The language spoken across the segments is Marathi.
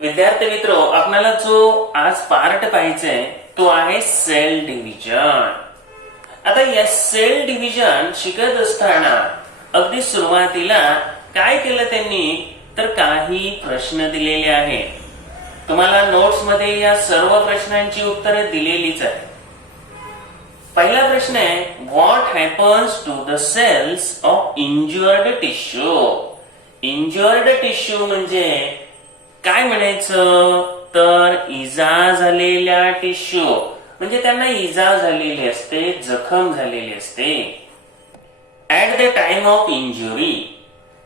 विद्यार्थी मित्रो, आपल्याला जो आज पार्ट पाहिजे तो आहे सेल डिव्हिजन. आता या सेल डिव्हिजन शिकत असताना अगदी सुरुवातीला काय केलं त्यांनी तर काही प्रश्न दिलेले आहे. तुम्हाला नोट्स मध्ये या सर्व प्रश्नांची उत्तरे दिलेलीच आहे. पहिला प्रश्न आहे, what happens to the cells of injured tissue. Injured tissue म्हणजे काय म्हणायचं तर इजा झालेल्या टिश्यू म्हणजे त्यांना इजा झालेली असते, जखम झालेली असते. At the time of injury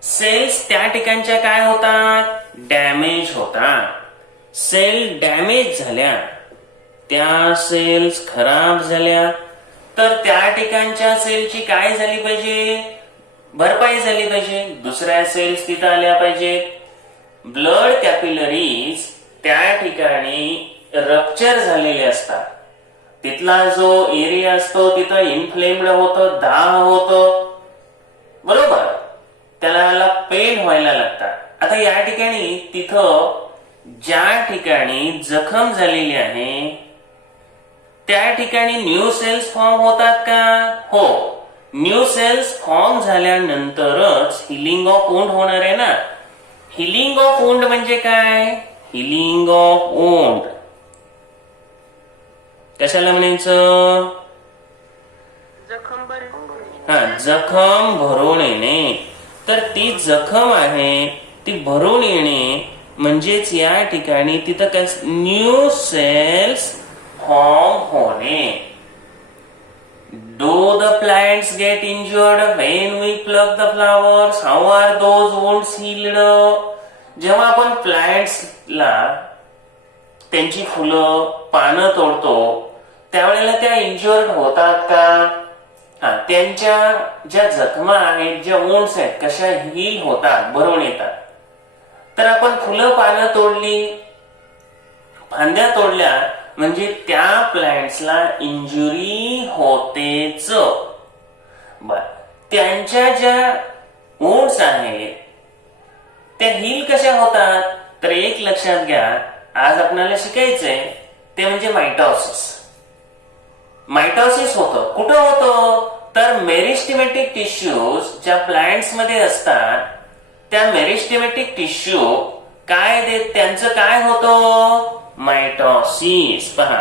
cells त्या ठिकाणच्या काय होतात डॅमेज होतात. सेल डॅमेज झाल्या, त्या सेल्स खराब झाल्या तर त्या ठिकाणच्या सेलची काय झाली पाहिजे भरपाई झाली पाहिजे, दुसऱ्या सेल्स तिथं आल्या पाहिजेत. ब्लड कॅपिलरीज त्या ठिकाणी रप्चर झालेले असतात. तिथला जो एरिया असतो तिथं इन्फ्लेम्ड होतं, दाह होतं, बरोबर, त्याला पेन व्हायला लागतात. आता या ठिकाणी तिथं ज्या ठिकाणी जखम झालेली आहे त्या ठिकाणी न्यू सेल्स फॉर्म होतात का? हो, न्यू सेल्स फॉर्म झाल्यानंतरच हिलिंग ऑफ वुंड होणार आहे ना. हिलिंग ऑफ वुंड म्हणजे काय? हिलिंग ऑफ वुंड कशाला म्हणायचं? जखम भरून येणे. तर ती जखम आहे ती भरून येणे म्हणजेच या ठिकाणी तिथं न्यू सेल्स फॉर्म होणे. Do the plants get injured when we pluck the flowers? How are those wounds healed? जेव्हा आपण प्लांट्सला त्यांची फुलं पानं तोडतो त्यावेळेला त्या इंज्युअर्ड होतात का? त्यांच्या ज्या जखमा आहेत, ज्या वुंड्स आहेत, कशा हील होतात, भरून येतात. तर आपण फुलं पानं तोडली, फांद्या तोडल्या म्हणजे त्या प्लांट्सला इंजुरी होतेच. बर, त्यांच्या ज्या वुंड्स आहेत त्या हील कशा होतात तर एक लक्षात घ्या, आज आपल्याला शिकायचंय ते म्हणजे मायटॉसिस. मायटॉसिस होतं कुठं होतं तर मेरिस्टेमेटिक टिश्यूज ज्या प्लांट्स मध्ये असतात त्या मेरिस्टेमेटिक टिश्यू काय त्यांचं काय होतं मायटॉसिस. पहा,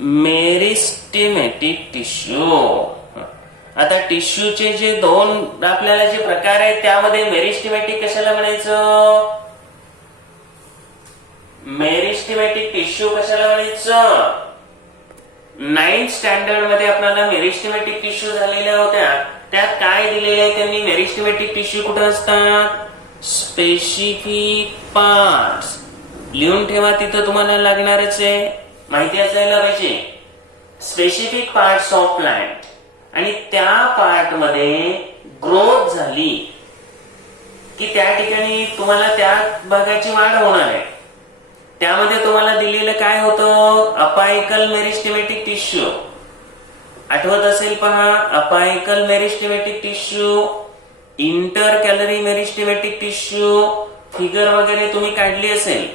मेरिस्टेमेटिक टिश्यू. आता टिश्यूचे जे दोन आपल्याला जे प्रकार आहेत त्यामध्ये मेरिस्टेमेटिक कशाला म्हणायचं? मेरिस्टेमेटिक टिश्यू कशाला म्हणायचं? 9th स्टँडर्ड मध्ये आपल्याला मेरिस्टेमेटिक टिश्यू झालेल्या होत्या. त्यात काय दिलेले आहे त्यांनी? मेरिस्टेमेटिक टिश्यू कुठे असतात? Specific parts. लिहून ठेवा, तिथं तुम्हाला लागणारच आहे, माहिती असायला पाहिजे. Specific parts of plant. आणि त्या पार्ट मध्ये ग्रोथ झाली की त्या ठिकाणी तुम्हाला त्या भागाची वाढ होणार आहे. त्यामध्ये तुम्हाला दिलेलं काय होतं? Apical meristematic tissue. आठवत असेल पहा, apical meristematic tissue, intercalary meristematic tissue, figure वगैरे तुम्ही काढली असेल.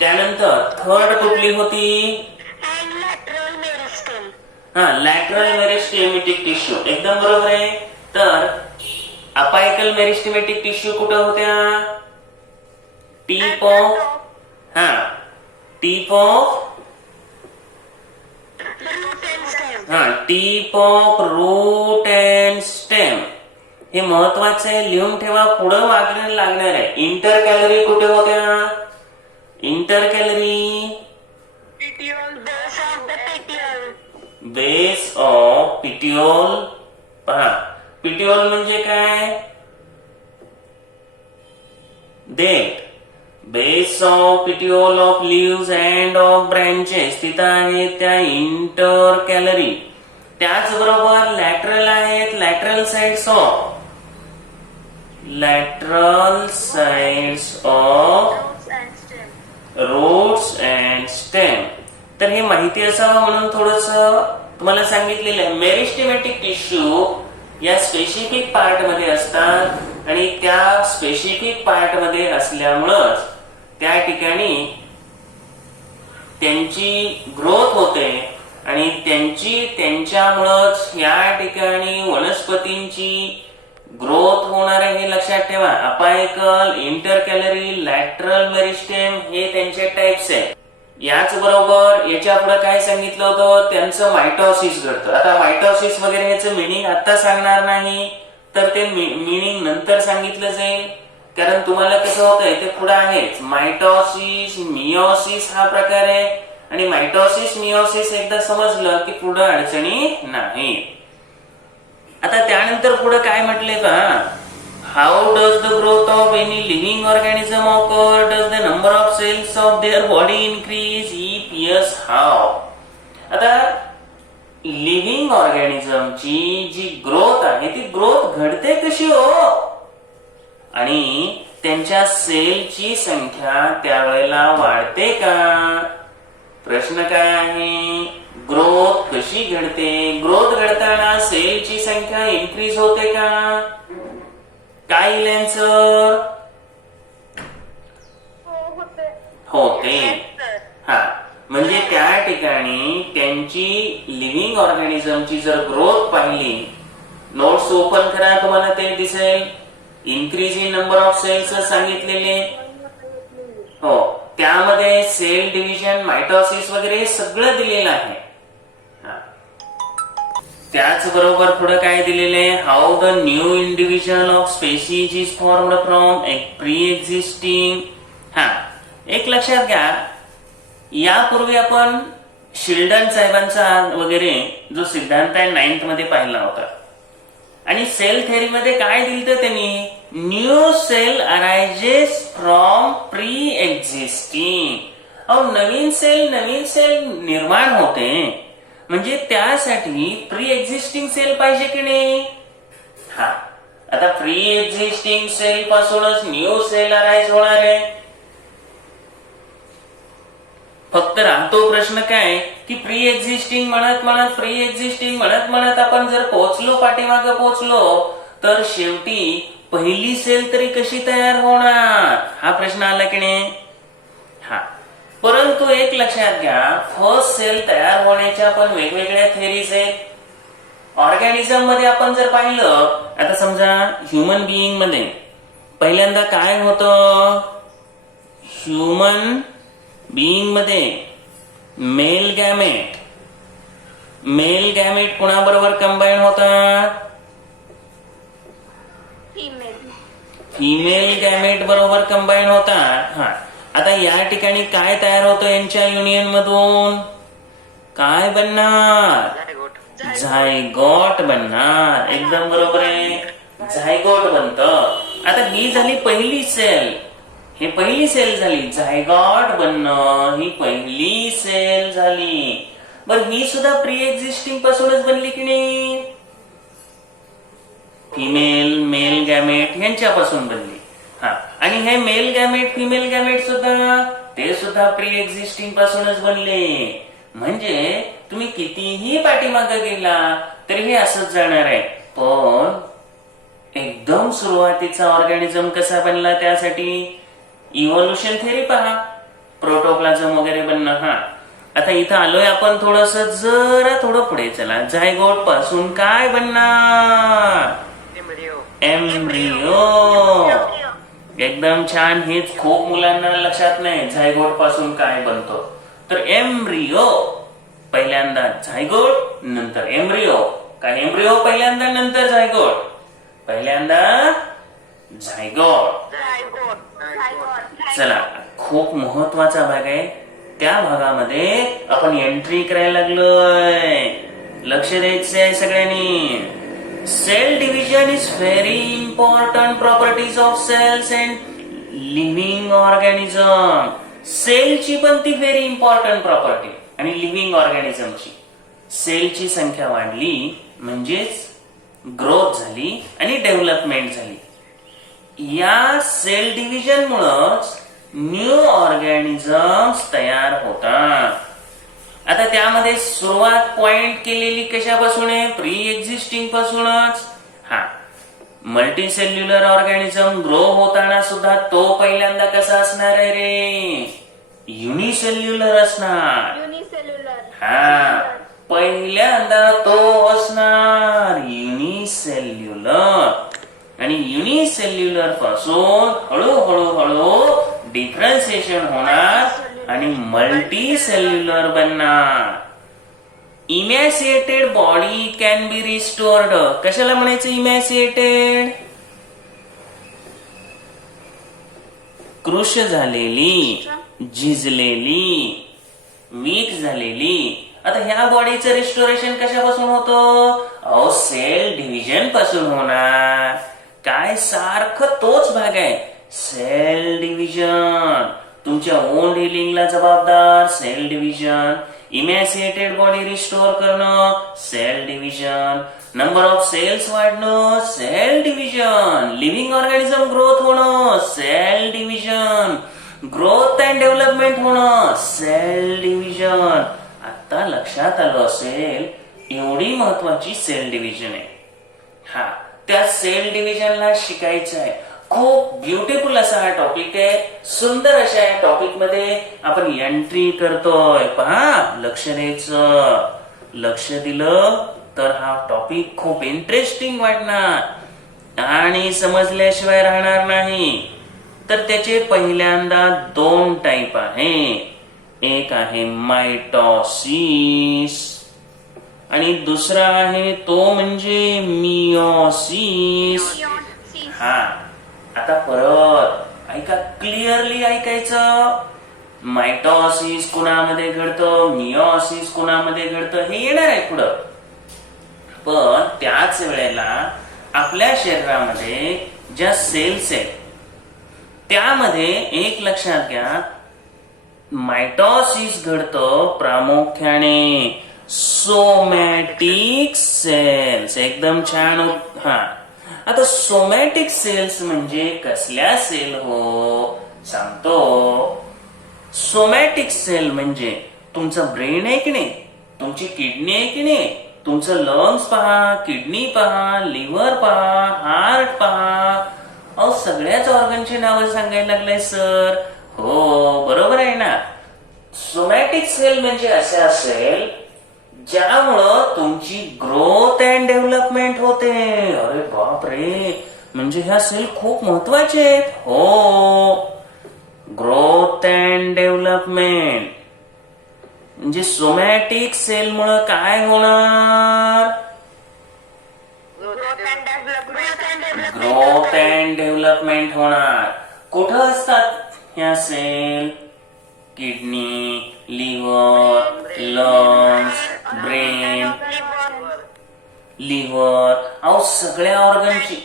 त्यानंतर थर्ड कुठली होती? Lateral meristematic tissue. एकदम बरोबर आहे. तर अपायकल मेरिस्टेमेटिक टिश्यू कुठे होत्या? Tip of root and stem. हे महत्वाचं आहे, लिहून ठेवा, पुढे मागणी लागणार आहे. इंटर कॅलरी कुठे होत्या? Intercalary base of petiole. पहा, पिटिओल म्हणजे काय? देठ. Base of petiole of leaves and of branches तिथं आहेत त्या इंटर कॅलरी. त्याचबरोबर लॅटरल आहेत, lateral sides of roots and stem. तर हे माहिती असावं म्हणून थोडस तुम्हाला सांगितलेलं आहे. मेरिस्टेमेटिक टिश्यू या स्पेसिफिक पार्ट मध्ये असतात आणि त्या स्पेसिफिक पार्ट मध्ये असल्यामुळंच त्या ठिकाणी त्यांची ग्रोथ होते आणि त्यांच्यामुळंच या ठिकाणी वनस्पतींची ग्रोथ होणार आहे हे लक्षात ठेवा. अपायकल, इंटरकॅलरी, लॅटरल मेरिस्टेम हे त्यांचे टाइप्स आहे. याच बरोबर याच्या पुढे काय सांगितलं होतं, त्यांचं मायटॉसिस घडतं. आता मायटॉसिस वगैरे याचं मिनिंग आता सांगणार नाही, तर ते मिनिंग नंतर सांगितलं जाईल. कारण तुम्हाला कसं होतंय ते पुढे आहेच. मायटॉसिस, मियोसिस हा प्रकार आहे आणि मायटॉसिस मियोसिस एकदा समजलं की पुढे अडचणी नाही. आता त्यानंतर पुढे काय म्हटलंय का, how does the growth of any living organism occur, does the number of cells of their body increase, if yes how. आता लिव्हिंग ऑर्गॅनिझमची जी ग्रोथ आहे ती ग्रोथ घडते कशी हो, आणि त्यांच्या सेलची संख्या त्यावेळेला वाढते का. प्रश्न काय आहे, ग्रोथ कशी घडते, ग्रोथ घडताना सेलची संख्या इन्क्रीज होते का. काय येईल आन्सर, होते. हा, म्हणजे त्या ठिकाणी त्यांची लिव्हिंग ऑर्गॅनिझमची जर ग्रोथ पाहिली, नोट्स ओपन करा तुम्हाला ते दिसेल. Increase in number of cells सांगितलेले, हो, त्यामध्ये सेल डिव्हिजन, मायटॉसिस वगैरे सगळं दिलेलं आहे. त्याचबरोबर पुढे काय दिलेले, how the new individual of species is formed from pre existing. हा, एक लक्षात घ्या, यापूर्वी आपण शिल्डन साहेबांचा वगैरे जो सिद्धांत आहे 9th मध्ये पाहिला होता. आणि सेल थेअरी मध्ये काय दिलं त्यांनी, new cell arises from pre existing. नवीन सेल निर्माण होते, म्हणजे त्यासाठी प्री एक्झिस्टिंग सेल पाहिजे की नाही. हा, आता प्री एक्झिस्टिंग सेल पासूनच न्यू सेल अराइज होणार आहे. फक्त राहतो प्रश्न काय की प्री एक्झिस्टिंग म्हणत आपण जर पाठीमागे पोहोचलो तर शेवटी पहिली सेल तरी कशी तयार होणार, हा प्रश्न आला की नाही. हा, परंतु एक लक्षात घ्या, फर्स्ट सेल तयार होण्याच्या पण वेगवेगळ्या थेरीज आहेत. ऑर्गॅनिझम मध्ये आपण जर पाहिलं, आता समजा ह्युमन बिईंग मध्ये पहिल्यांदा काय होतं, ह्युमन बिईंग मध्ये मेल गॅमेट कोणाबरोबर कंबाईन होतात, फिमेल गॅमेट बरोबर कंबाईन होतात. हा, आता या ठिकाणी काय तयार होतं यांच्या युनियन मधून, काय बनणार, झायगॉट बनणार. एकदम बरोबर आहे, झायगॉट बनतं. आता ही झाली पहिली सेल, ही पहिली सेल झाली. झायगॉट बनणं ही पहिली सेल झाली. बरं, ही सुद्धा प्री एक्झिस्टिंग पासूनच बनली की नाही, फिमेल मेल गॅमेट यांच्यापासून बनली. हा, आणि हे मेल गॅमेट फिमेल गॅमेट सुद्धा प्री एक्झिस्टिंग पासूनच बनले. म्हणजे तुम्ही कितीही पाठीमागे गेला तरी हे असंच जाणार आहे. पण एकदम सुरुवातीचा ऑर्गॅनिझम कसा बनला, त्यासाठी इव्होल्युशन थेअरी पहा, प्रोटोप्लाझम वगैरे बनणं. हा, आता इथं आलोय आपण थोडं पुढे चला. झायगोट पासून काय बनणार, एम्ब्रियो. एकदम छान, हेच खूप मुलांना लक्षात नाही, झायगोट पासून काय बनतो. तर एम्ब्रियो पहिल्यांदा झायगोट नंतर एम्ब्रियो. काय एम्ब्रियो पहिल्यांदा नंतर झायगोट, पहिल्यांदा झायगोट. चला, खूप महत्वाचा भाग आहे, त्या भागामध्ये आपण एंट्री करायला लागलोय. लक्ष द्यायचं आहे सगळ्यांनी. Cell division is very important properties of cells and living organism. सेलची पण ती व्हेरी इम्पॉर्टंट प्रॉपर्टी आणि लिव्हिंग ऑर्गॅनिझमची. सेलची संख्या वाढली म्हणजेच ग्रोथ झाली आणि डेव्हलपमेंट झाली. या सेल डिव्हिजन मुळेच न्यू ऑर्गॅनिझम्स तयार होतात. आता त्यामध्ये सुरुवात पॉइंट केलेली कशापासून आहे, प्री एक्झिस्टिंग पासूनच. मल्टी सेल्युलर ऑर्गॅनिझम ग्रो होताना सुद्धा तो पहिल्यांदा कसा असणार आहे रे? युनिसेल्युलर असणार. युनिसेल्युलर. हा, पहिल्यांदा तो असणार युनिसेल्युलर. आणि युनिसेल्युलर पासून हळूहळू डिफरन्सिएशन होणार आणि मल्टी सेल्युलर बनणार. इमॅसिएटेड बॉडी कॅन बी रिस्टोर्ड. कशाला म्हणायचं इमॅसिएटेड? कृश झालेली, झिजलेली, वीक झालेली. आता ह्या बॉडीचं रिस्टोरेशन कशापासून होतं? अहो, सेल डिव्हिजन पासून होणार. काय सारखं तोच भाग आहे, सेल डिव्हिजन. तुमच्या ओन हिलिंगला जबाबदार cell division. Emaciated body restore करणं, cell division. Number of cells वाढणं, cell division. Living organism growth होणं, cell division. Growth and development होणं, सेल डिव्हिजन. आता लक्षात आलं असेल एवढी महत्वाची सेल डिव्हिजन आहे. हा, त्या सेल डिव्हिजनला शिकायचं आहे. खूप ब्युटिफुल असा हा टॉपिक आहे. सुंदर अशा या टॉपिक मध्ये आपण एंट्री करतोय. पहा, लक्ष द्यायचं. लक्ष दिलं तर हा टॉपिक खूप इंटरेस्टिंग वाटणार आणि समजल्याशिवाय राहणार नाही. तर त्याचे पहिल्यांदा 2 टाईप आहे. एक आहे मायटॉसिस आणि दुसरा आहे तो म्हणजे मियोसिस. हा, आता परत ऐका, क्लिअरली ऐकायचं. मायटॉसिस कुणामध्ये घडतं, मियोसिस कुणामध्ये घडतं हे येणार आहे पुढं. पण त्याच वेळेला आपल्या शरीरामध्ये ज्या सेल्स आहेत त्यामध्ये एक लक्षात घ्या, मायटॉसिस घडतं प्रामुख्याने सोमॅटिक सेल्स. एकदम छान. हा, आता सोमॅटिक सेल्स म्हणजे कसल्या सेल हो? सांगतो. सोमॅटिक सेल म्हणजे तुमचं ब्रेन आहे की नाही, तुमची किडनी आहे की नाही, तुमचं लंग्स पहा, किडनी पहा, लिव्हर पहा, हार्ट पहा. अहो, सगळ्याच ऑर्गनची नावं सांगायला लागलाय सर. हो, बरोबर आहे ना. सोमॅटिक सेल म्हणजे अशा सेल ज्यामुळं तुमची ग्रोथ अँड डेव्हलपमेंट होते. अरे बाप रे, म्हणजे ह्या सेल खूप महत्वाचे आहेत. हो, ग्रोथ अँड डेव्हलपमेंट म्हणजे सोमॅटिक सेल मुळे काय होणार? ग्रोथ अँड डेव्हलपमेंट होणार. कुठं असतात ह्या cell? Kidney, liver, lungs, brain, liver. अहो, सगळ्या ऑर्गनची.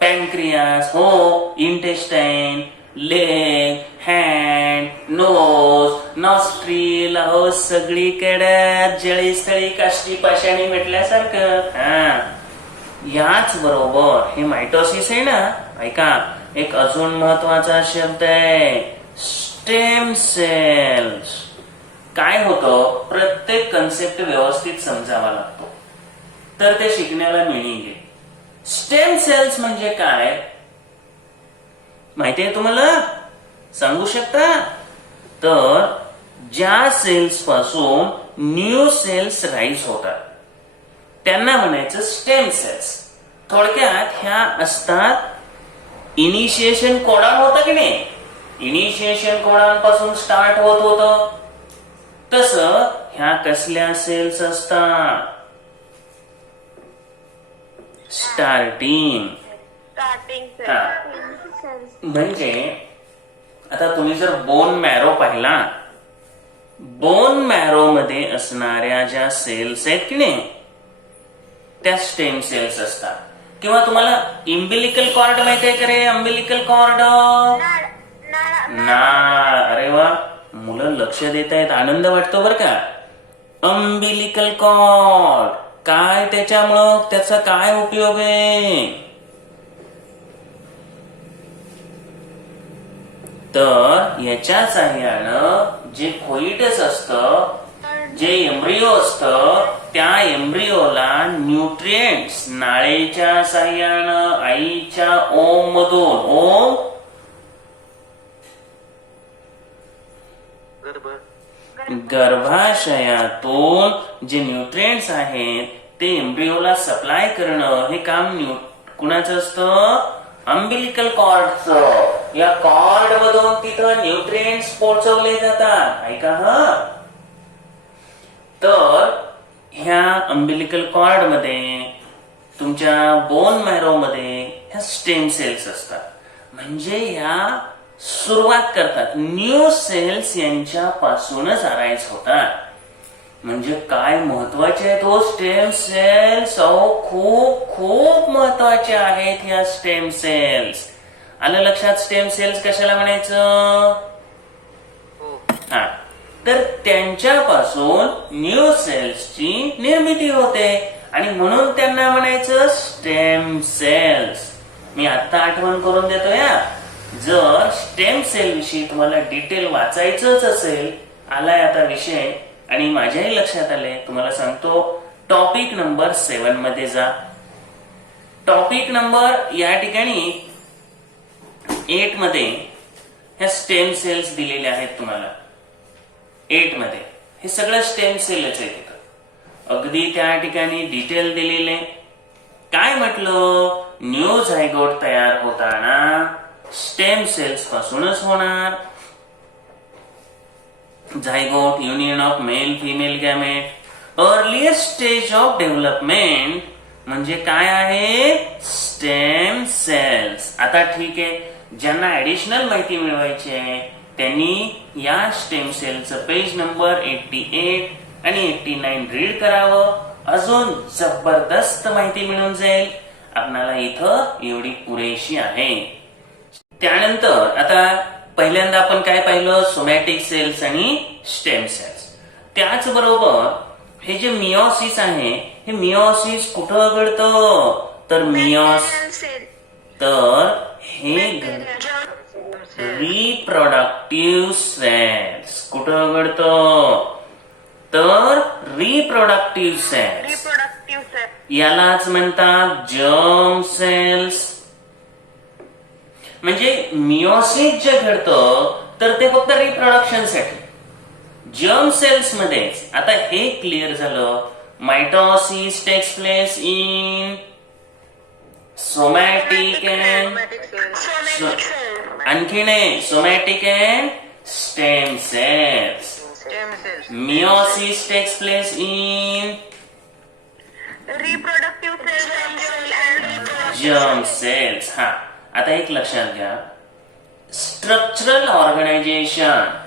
पॅनक्रियास, हो, intestine, leg, hand, nose, nostril. अहो, सगळीकडे जळीस्थळी काष्टी पाषाणी म्हटल्यासारखं. हा, याच बरोबर हे मायटोसिस आहे ना. ऐका, एक अजून महत्वाचा शब्द आहे, स्टेम सेल्स. काय होतं, प्रत्येक कन्सेप्ट व्यवस्थित समजावा लागतो तर ते शिकण्याला मिनिंग आहे. स्टेम सेल्स म्हणजे काय माहितीये तुम्हाला? सांगू शकता? तर ज्या सेल्स पासून न्यू सेल्स राईज होतात त्यांना म्हणायचं स्टेम सेल्स. थोडक्यात ह्या असतात इनिशिएशन कोडॉन होतं की नाही, इनिशिएशन कोडॉन पासून स्टार्ट होत होतं. तसं ह्या कसल्या सेल्स असतात? स्टार्टिंग. म्हणजे आता तुम्ही जर बोन मॅरो पाहिला, बोन मॅरो मध्ये असणाऱ्या ज्या सेल्स आहेत की नाही त्या स्टेम सेल्स असतात. किंवा तुम्हाला इम्बिलिकल कॉर्ड माहिती आहे का रे? अम्बिलिकल कॉर्ड ना. अरे वा, मुलं लक्ष देत आहेत, आनंद वाटतो बर का. अम्बिलिकल कॉर्ड काय, त्याच्यामुळं त्याचा काय उपयोग आहे? तर याच्या साह्यानं जे कोइटस असतं, जे एम्ब्रिओ असतं त्या एम्ब्रिओला न्यूट्रिएंट्स नाळेच्या साह्यानं आईच्या ओम मधून गर्भाशयातून जे न्यूट्रिएंट्स आहेत ते एम्ब्रिओला सप्लाय करणं हे काम कुणाचं असतं? अंबिलिकल कॉर्डचं. या कॉर्ड मधून तिथं न्यूट्रिएंट्स पोहोचवले जातात. ऐका हा. तर ह्या अंबिलिकल कॉर्ड मध्ये तुमच्या बोन मॅरो मध्ये ह्या स्टेम सेल्स असतात. म्हणजे ह्या सुरुवात करतात. न्यू सेल्स यांच्यापासूनच अराईज होतात. म्हणजे काय महत्वाचे आहेत हो स्टेम सेल्स? खूप खूप महत्वाचे आहेत ह्या स्टेम सेल्स. आलं लक्षात? स्टेम सेल्स कशाला म्हणायचं? हा, तर त्यांच्यापासून न्यू सेल्सची निर्मिती होते आणि म्हणून त्यांना म्हणायचं स्टेम सेल्स. मी आता आठवण करून देतो या. जर स्टेम सेल विषयी तुम्हाला डिटेल वाचायचंच असेल, आलाय आता विषय आणि माझ्याही लक्षात आले, तुम्हाला सांगतो टॉपिक नंबर 7 मध्ये जा. टॉपिक नंबर या ठिकाणी 8 मध्ये ह्या स्टेम सेल्स दिलेल्या आहेत तुम्हाला. 8 मध्ये हे सगळं स्टेम सेलच आहे तिथं. अगदी त्या ठिकाणी डिटेल दिलेले. काय म्हटलं? न्यू झायगोट तयार होताना स्टेम सेल्स पासूनच होणार. Zygote union of male female gamete. Earliest stage of development म्हणजे काय आहे? Stem cells. आता ठीक आहे, ज्यांना ऍडिशनल माहिती मिळवायची आहे त्यांनी या स्टेम सेलचं पेज नंबर 88 आणि 89 रीड करावं. अजून जबरदस्त माहिती मिळून जाईल आपणाला. इथं एवढी पुरेशी आहे. त्यानंतर आता पहिल्यांदा आपण काय पाहिलं? सोमॅटिक सेल्स आणि स्टेम सेल्स. त्याचबरोबर हे जे मिओसिस आहे, हे मिओसिस कुठं घडतं? तर हे रिप्रोडक्टिव्ह सेल्स. कुठं घडतं? तर रिप्रोडक्टिव्ह सेल्स. यालाच म्हणतात जर्म सेल्स. म्हणजे मिओसिस जे घडतं तर ते फक्त रिप्रोडक्शन साठी. जर्म सेल्स मध्येच. आता हे क्लिअर झालं. Mitosis takes place in somatic and आणखी नाही somatic and stem cells. Meiosis takes place in reproductive cells. Germ cells. हा, आता एक लक्षात घ्या. स्ट्रक्चरल ऑर्गनायझेशन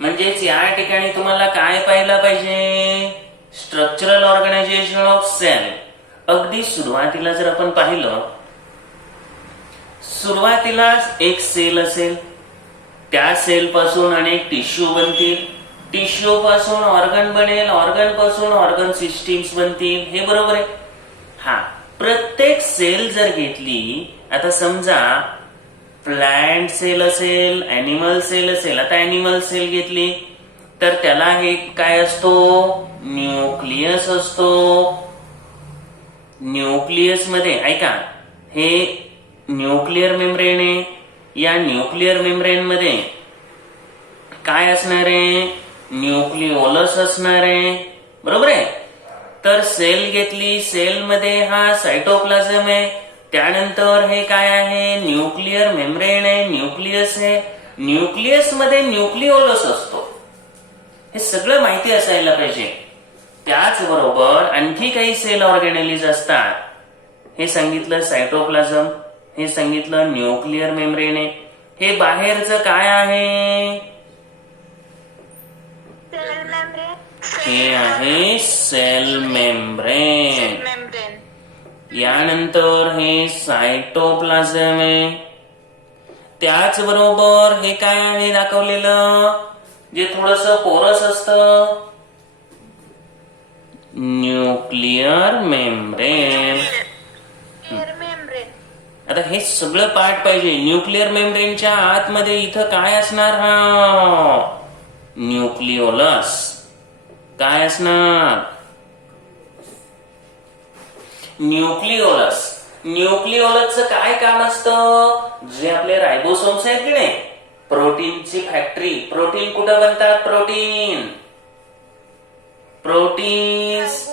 म्हणजेच या ठिकाणी तुम्हाला काय पाहिलं पाहिजे? Structural organisation of cell. अगदी सुरुवातीला जर आपण पाहिलं, सुरुवातीलाच एक सेल असेल, त्या सेल पासून अनेक टिश्यू बनतील, टिश्यू पासून ऑर्गन बनेल, ऑर्गन पासून ऑर्गन सिस्टीम्स बनतील. हे बरोबर आहे. हा, प्रत्येक सेल जर घेतली, आता समजा प्लांट सेल असेल, अॅनिमल सेल असेल. आता अॅनिमल सेल घेतली तर त्याला हे काय असतो? न्यूक्लियस असतो. न्यूक्लियस मध्ये ऐका, हे न्यूक्लिअर मेम्ब्रेन आहे. या न्यूक्लिअर मेम्ब्रेन मध्ये काय असणार आहे? न्यूक्लिओलस असणार आहे. बरोबर आहे. तर सेल घेतली, सेल मध्ये हा सायटोप्लाझम आहे. त्यानंतर हे काय आहे? न्यूक्लिअर मेम्ब्रेन आहे, न्यूक्लियस आहे. न्यूक्लियस मध्ये न्यूक्लिओलस असतो. हे सगळं माहिती असायला पाहिजे. त्याचबरोबर आणखी काही सेल ऑर्गॅनेलिज असतात. हे सांगितलं सायटोप्लाझम, हे सांगितलं न्यूक्लिअर मेम्ब्रेन आहे. हे बाहेरचं काय आहे? हे आहे सेल मेम्ब्रेन. यानंतर हे सायटोप्लाझम आहे. त्याचबरोबर हे काय आहे दाखवलेलं, जे थोडस पोरस असतं? Nuclear membrane. आता हे सगळं पार्ट पाहिजे. न्यूक्लिअर मेम्ब्रेनच्या आतमध्ये इथं काय असणार? हा, न्यूक्लिओलस. काय असणार? न्यूक्लिओलस. न्यूक्लिओलसचं काय काम असतं? जे आपले रायबोसोम्स आहेत की नाही, प्रोटीनची फॅक्टरी. प्रोटीन कुठं बनतात? प्रोटीन्स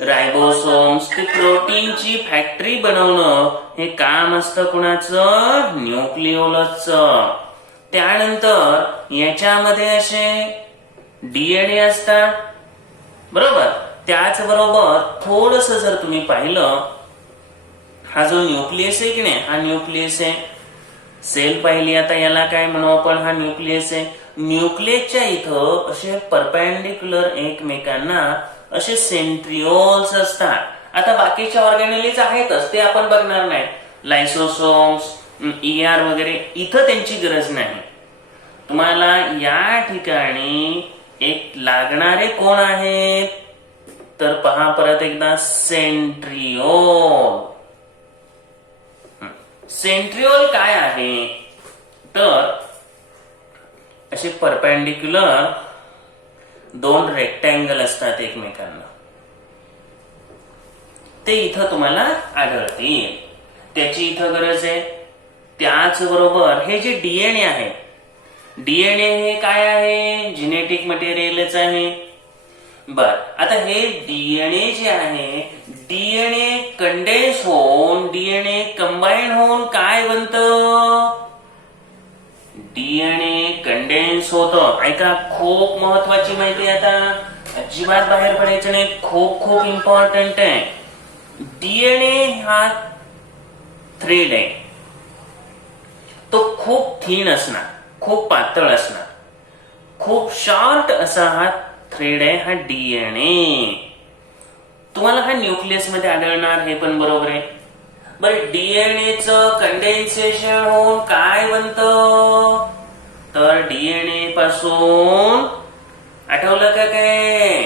रायबोसोम्स. ते प्रोटीनची फॅक्टरी बनवणं हे काम असतं कुणाचं? न्यूक्लिओलसचं. त्यानंतर याच्यामध्ये असे डीएनए असतात, बरोबर. त्याचबरोबर थोडस जर तुम्ही पाहिलं, हा जो न्यूक्लियस आहे की नाही, हा न्यूक्लियस आहे. सेल पाहिली, आता याला काय म्हणू आपण? हा न्यूक्लियस आहे. न्यूक्लियसच्या इथं असे परपेंडिक्युलर एकमेकांना असे सेंट्रिओल्स असतात. आता बाकीच्या ऑर्गॅनेलिज आहेतच, ते आपण बघणार नाही. लायसोसोम्स, ER वगैरे, इथं त्यांची गरज नाही. तुम्हाला या ठिकाणी एक लागणारे कोण आहेत? तर पहा परत एकदा, सेंट्रिओल. सेंट्रिओल काय आहे? तर असे परपेंडिक्युलर दोन रेक्टँगल असतात एकमेकांना, ते इथं तुम्हाला आढळतील. त्याची इथं गरज आहे. त्याचबरोबर हे जे डीएनए आहे, डीएनए हे काय आहे? जेनेटिक मटेरियलच आहे. बर, आता हे डीएनए जे आहे, डीएनए कंडेन्स होऊन, डीएनए कंबाईन होऊन काय बनतं? डीएनए कंडेन्स होतं. ऐका, खूप महत्वाची माहिती आहे, आता अजिबात बाहेर पडायचं नाही, खूप खूप इम्पॉर्टंट आहे. डीएनए हा थ्रेड आहे. तो खूप थिन असणार, खूप पातळ असणार, खूप शॉर्ट असा हा थ्रेड आहे हा डीएनए. तुम्हाला हा न्यूक्लियस मध्ये आढळणार, हे पण बरोबर आहे. बरं, डीएनएचं कंडेन्सेशन होऊन काय बनतं? तर डीएनए पासून आठवलं का काय?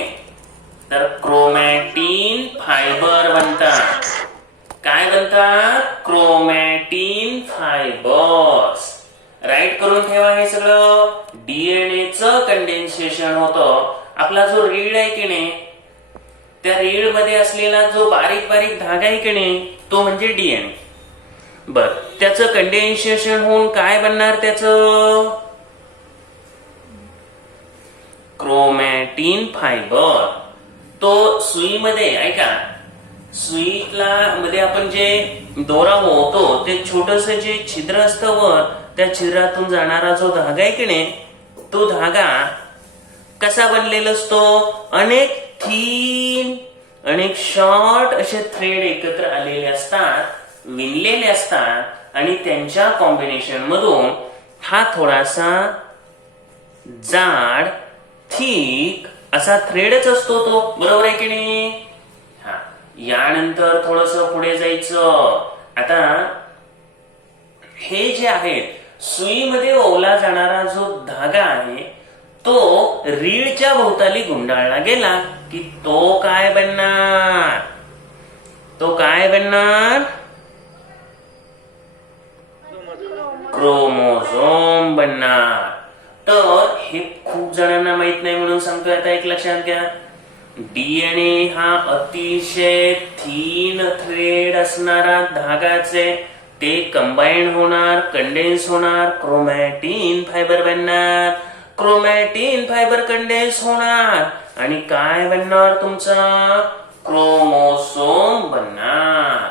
तर क्रोमॅटिन फायबर बनतात. काय बनतात? Chromatin fibres. राईट करून ठेवा हे सगळं. डीएनएचं कंडेन्सेशन होतं. आपला जो रीळ आहे की नाही, त्या रीळ मध्ये असलेला जो बारीक बारीक धागा आहे की नाही, तो म्हणजे डीएनए. बर, त्याचं कंडेन्सेशन होऊन काय बनणार? त्याचं क्रोमॅटिन फायबर. तो सुईमध्ये, ऐका, सुईला मध्ये आपण जे दोरा होतो, ते छोटस जे छिद्र असतं वर, त्या छिद्रातून जाणारा जो धागा आहे की नाही, तो धागा कसा बनलेला असतो? अनेक थीन, अनेक शॉर्ट असे थ्रेड एकत्र आलेले असतात, विणलेले असतात, आणि त्यांच्या कॉम्बिनेशन मधून हा थोडासा जाड, थिक असा थ्रेडच असतो तो, बरोबर आहे की नाही? हा, यानंतर थोडस पुढे जायचं. आता हे जे आहेत, सुईमध्ये ओवला जाणारा जो धागा आहे, तो रीळच्या भोवताली गुंडाळला गेला की तो काय बनणार? तो काय बनणार? क्रोमोझोम बनणार. तर हे खूप जणांना माहित नाही म्हणून सांगतोय, आता एक लक्षात घ्या. डीएनए हा अतिशय थीन थ्रेड असणारा धागाचे, ते कंबाईन होणार, कंडेन्स होणार, क्रोमॅटिन फायबर बनणार. क्रोमॅटिन फायबर कंडेन्स होणार आणि काय बनणार? तुमचा क्रोमोसोम बनणार.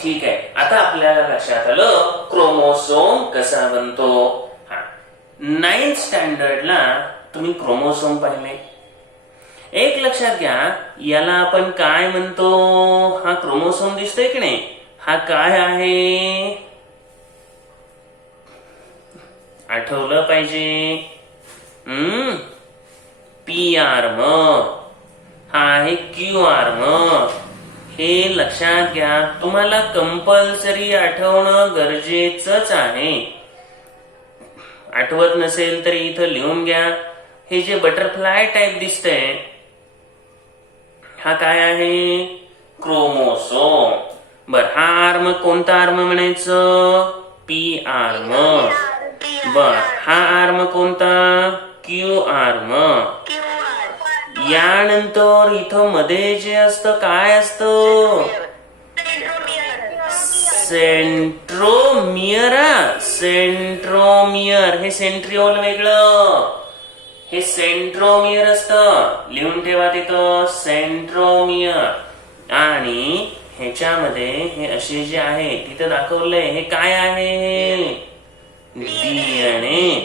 ठीक आहे, आता आपल्याला लक्षात आलं क्रोमोसोम कसा बनतो. 9th स्टँडर्डला तुम्ही क्रोमोसोम पाहिले. एक लक्षात घ्या, याला आपण काय म्हणतो? हा क्रोमोसोम दिसतोय की नाही, हा काय आहे? आठवलं पाहिजे. P arm. हा आहे क्यू आर्म. हे लक्षात घ्या, तुम्हाला कंपल्सरी आठवणं गरजेचंच आहे. आठवत नसेल तरी इथं लिहून घ्या. हे जे बटरफ्लाय टाइप दिसतंय, हा काय आहे? क्रोमोसोम. बर, हा आर्म कोणता आर्म म्हणायचं? P arm. बर, हा आर्म कोणता? Q arm. यानंतर इथं मध्ये जे असतं काय असतं सेंट्रोमियर. सेंट्रोमियर हे सेंट्रिओल वेगळं, हे सेंट्रोमियर असतं. लिहून ठेवा तिथं सेंट्रोमियर. आणि ह्याच्यामध्ये हे असे जे आहे तिथं दाखवलंय हे काय आहे डीएनए.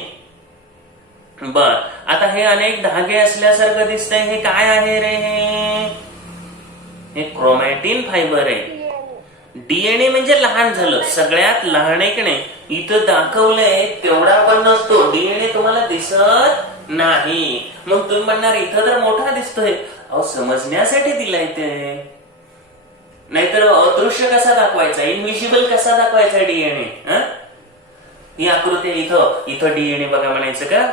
बर आता हे अनेक धागे असल्यासारखं दिसतंय, हे काय आहे रे? हे क्रोमॅटिन फायबर आहे. डीएनए म्हणजे लहान झालं, सगळ्यात लहान आहे की नाही. इथं दाखवलंय तेवढा पण नसतो, डीएनए तुम्हाला दिसत नाही. मग तुम्ही म्हणणार इथं तर मोठा दिसतोय. अहो समजण्यासाठी दिलाय ते, नाहीतर अदृश्य कसा दाखवायचा, इनविजिबल कसा दाखवायचा डीएनए. ही आकृती इथं डीएनए बघा म्हणायचं का,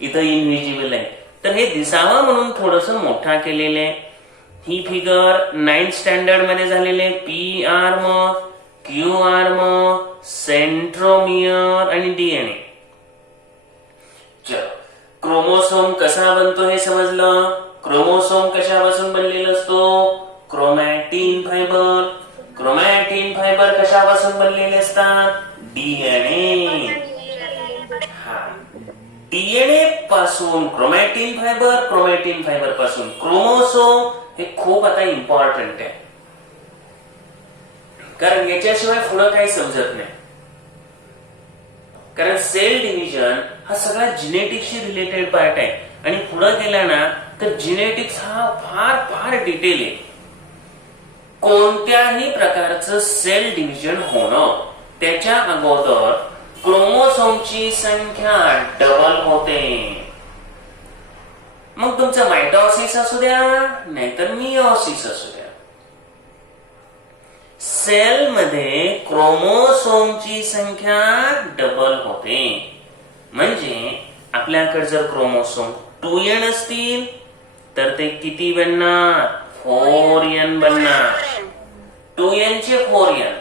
इथं इनविजिबल आहे. तर हे दिसावं म्हणून थोडस मोठा केलेलं आहे. ही फिगर 9th स्टँडर्ड मध्ये झालेले. P arm, Q arm, centromere आणि डीएनए. चलो, क्रोमोसोम कसा बनतो हे समजलं. क्रोमोसोम कशापासून बनलेला असतो? Chromatin fibre. क्रोमॅटिन फायबर कशापासून बनलेले असतात? डीएनए. डीएनए पासून क्रोमॅटिन फायबर, क्रोमॅटिन फायबर पासून क्रोमोसोम. हे खूप आता इम्पॉर्टंट आहे, कारण याच्याशिवाय पुढे काही समजत नाही. कारण सेल डिव्हिजन हा सगळा जिनेटिक्सशी रिलेटेड पार्ट आहे. आणि पुढे गेला ना तर जिनेटिक्स हा फार फार डिटेल आहे. कोणत्याही प्रकारचं सेल डिव्हिजन होणं त्याच्या अगोदर क्रोमोसोमची संख्या डबल होते. मग तुमचं मायटॉसिस असू द्या नाहीतर मियोसिस असू द्या, सेल मध्ये क्रोमोसोमची संख्या डबल होते. म्हणजे आपल्याकडे जर क्रोमोसोम 2n असतील तर ते किती बनणार? 4n बनणार. 2n चे 4n.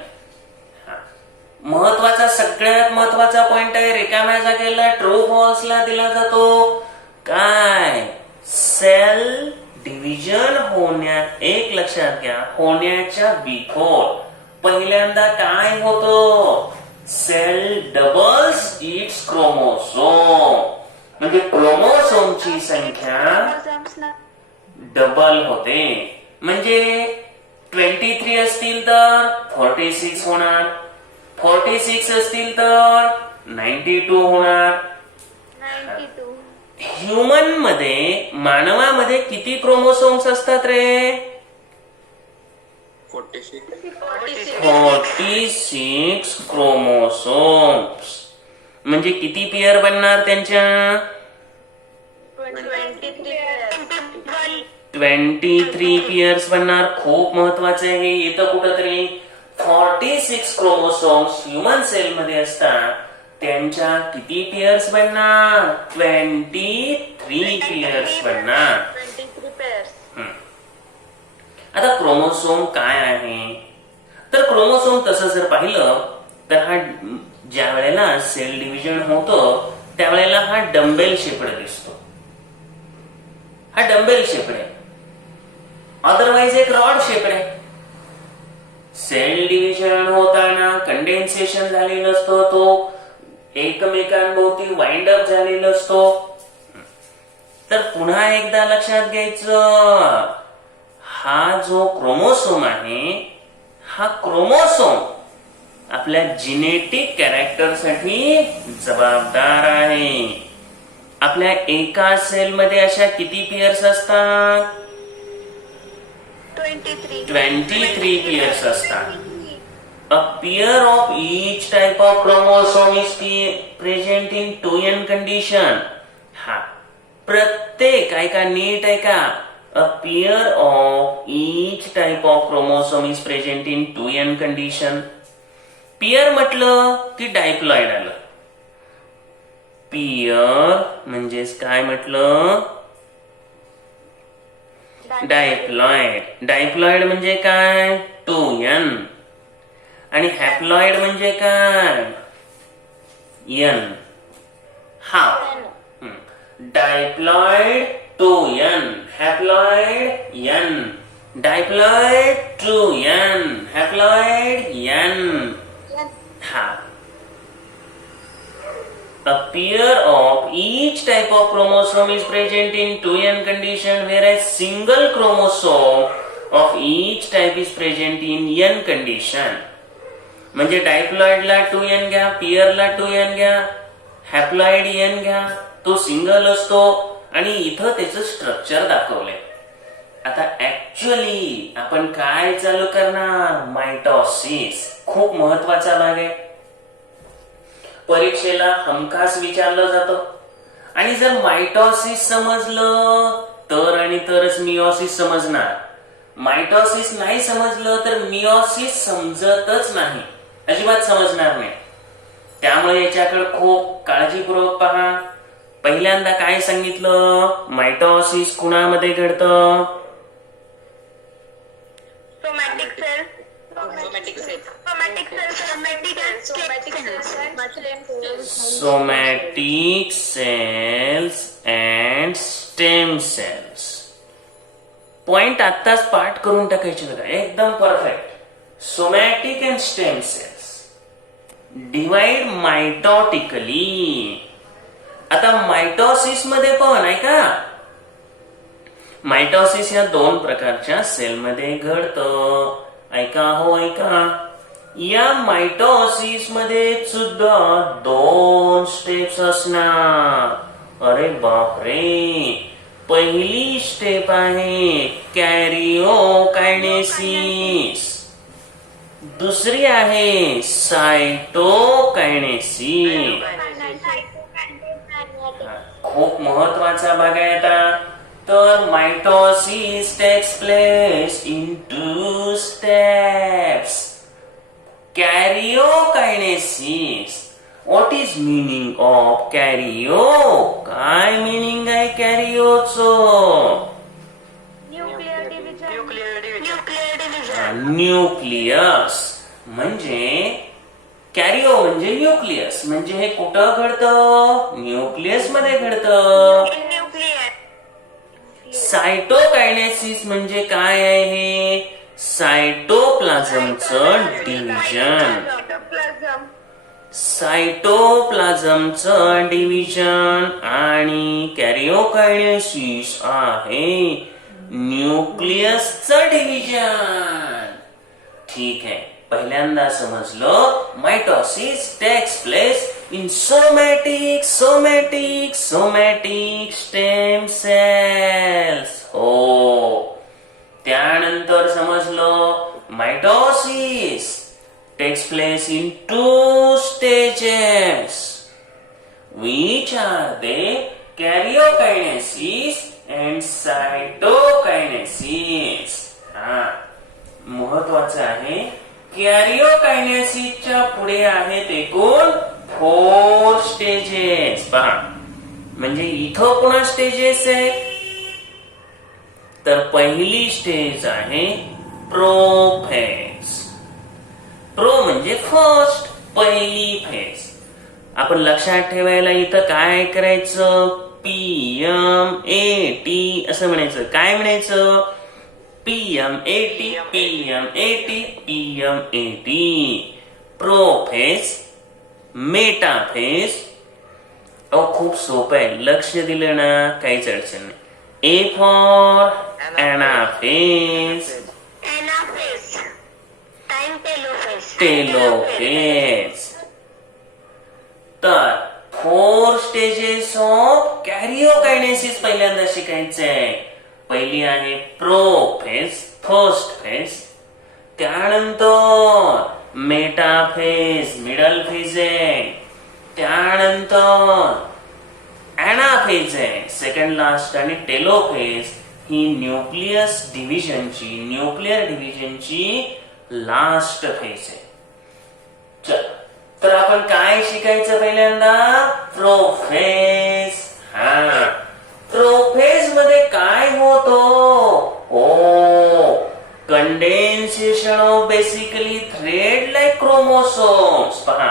महत्वाचा, सगळ्यात महत्वाचा पॉइंट आहे, रिकाम्या जागेला ट्रू फॉल्स ला दिला जातो. काय? सेल डिव्हिजन एक लक्षात घ्या, होण्याच्या बिफोर पहिल्यांदा काय होतो? Cell doubles its chromosome. म्हणजे क्रोमोसोमची संख्या डबल होते. म्हणजे 23 असतील तर 46 होणार, 46 असतील तर 92 होणार. ह्युमन मध्ये, मानवामध्ये किती क्रोमोसोम्स असतात रे? 46 क्रोमोसोम्स. म्हणजे किती पेअर बनणार त्यांच्या? 23 पेअर्स बनणार. खूप महत्वाचं आहे हे. येतं कुठंतरी 46 क्रोमोसोम्स ह्युमन सेल मध्ये असतात, त्यांच्या किती पेअर्स बनणार? 23 पेअर्स बनणार. आता क्रोमोसोम काय आहे? तर क्रोमोसोम तसं जर पाहिलं तर हा ज्या वेळेला सेल डिव्हिजन होतं त्यावेळेला हा डंबेल शेपड दिसतो. हा डंबेल शेपड आहे, अदरवाइज एक रॉड शेपड आहे. सेल डिव्हिजन होताना कंडेन्सेशन झालेलं असतं, तो एकमेकांभोवती वाइंड अप झालेला असतो. तर पुन्हा एकदा लक्षात घ्यायचं, हा जो क्रोमोसोम आहे हा क्रोमोसोम आपल्या जिनेटिक कॅरेक्टरसाठी जबाबदार आहे. आपल्या एका सेल मध्ये अशा किती पेअर्स असतात? 23 पेअर्स असतात. A pair of each type of chromosome is present in 2n condition. हा प्रत्येक, ऐका नीट ऐका, a pair of each type of chromosome is present in 2n condition. Pair म्हटलं की डायप्लॉइड आलं. पेअर म्हणजेच काय म्हटलं? डायप्लॉइड. डायप्लॉइड म्हणजे काय? 2n. आणि हॅप्लॉइड म्हणजे काय? n. Half. Diploid 2n, haploid n, diploid 2n, haploid n. Ha. A pair of each type of chromosome is present in 2n condition, whereas single chromosome of each type is present in n condition. म्हणजे डायप्लॉइडला 2n घ्या, पेअरला 2n घ्या, हॅप्लॉइड n घ्या, तो सिंगल असतो आणि इथं त्याचं स्ट्रक्चर दाखवलंय. आता ऍक्च्युअली आपण काय चालू करणार? मायटॉसिस. खूप महत्वाचा भाग आहे, परीक्षेला हमखास विचारलं जातं. आणि जर मायटॉसिस समजलं तर आणि तरच मिओसिस समजणार. मायटॉसिस नाही समजलं तर मिओसिस समजतच नाही, अजिबात समजणार नाही. त्यामुळे याच्याकडे खूप काळजीपूर्वक पहा. पहिल्यांदा काय सांगितलं? मायटॉसिस कुणामध्ये घडतं? Somatic cells and stem cells. Point आत्ताच पाठ करून टाकायचे बघा, एकदम perfect. Somatic and stem cells divide mitotically. आता मायटॉसिस मध्ये पण ऐका, मायटॉसिस या 2 प्रकारच्या सेल मध्ये घडतं. ऐका हो ऐका. या मायटॉसिस मध्ये सुद्धा 2 स्टेप्स असणार. अरे बापरे. पहिली स्टेप आहे कॅरिओकायनेसिस, दुसरी आहे सायटोकायनेसिस. खूप महत्वाचा भाग आहे आता. तर mitosis takes place in 2 steps. Karyokinesis. What is meaning of karyo? काय मीनिंग आहे कॅरिओचं? न्यूक्लियस. म्हणजे कॅरिओ म्हणजे न्यूक्लियस. म्हणजे हे कुठं घडतं? न्यूक्लियस मध्ये घडतं. सायटोकायनेसिस म्हणजे काय आहे? सायटोप्लाझमचं डिव्हिजन. सायटोप्लाझमचं डिव्हिजन. आणि कॅरिओकायनेसिस आहे न्यूक्लियसचं डिव्हिजन. ठीक आहे, पहिल्यांदा समजलं. Mitosis takes place in somatic stem cells. हो. त्यानंतर समजलं mitosis takes place in 2 stages, which are they? Karyokinesis and cytokinesis. महत्वाचं आहे. कॅरिओकायनेसिसच्या पुढे आहेत एकूण 4 स्टेजेस. पहा, म्हणजे इथं पुन्हा स्टेजेस आहेत. तर पहिली स्टेज आहे प्रोफेज. प्रो म्हणजे फर्स्ट, पहिली फेज. आपण लक्षात ठेवायला इथं काय करायचं? PMAT असं म्हणायचं. काय म्हणायचं? PMAT, PMAT, PMAT. Prophase, metaphase. खूप सोपं आहे, लक्ष दिलं ना काहीच अडचण नाही. A for anaphase, telophase. तर 4 स्टेजेस ऑफ कॅरिओकायनेसिस पहिल्यांदा शिकायचंय. पहिली आहे प्रोफेज, फर्स्ट फेज. त्यानंतर मेटाफेज, मिडल फेज आहे. त्यानंतर ऍनाफेज आहे, सेकंड लास्ट. आणि टेलोफेज ही न्यूक्लियर डिव्हिजनची लास्ट फेज आहे. चल, तर आपण काय शिकायचं पहिल्यांदा? प्रोफेज. प्रोफेज मध्ये काय होतो? Condensation of basically thread like chromosomes. पहा,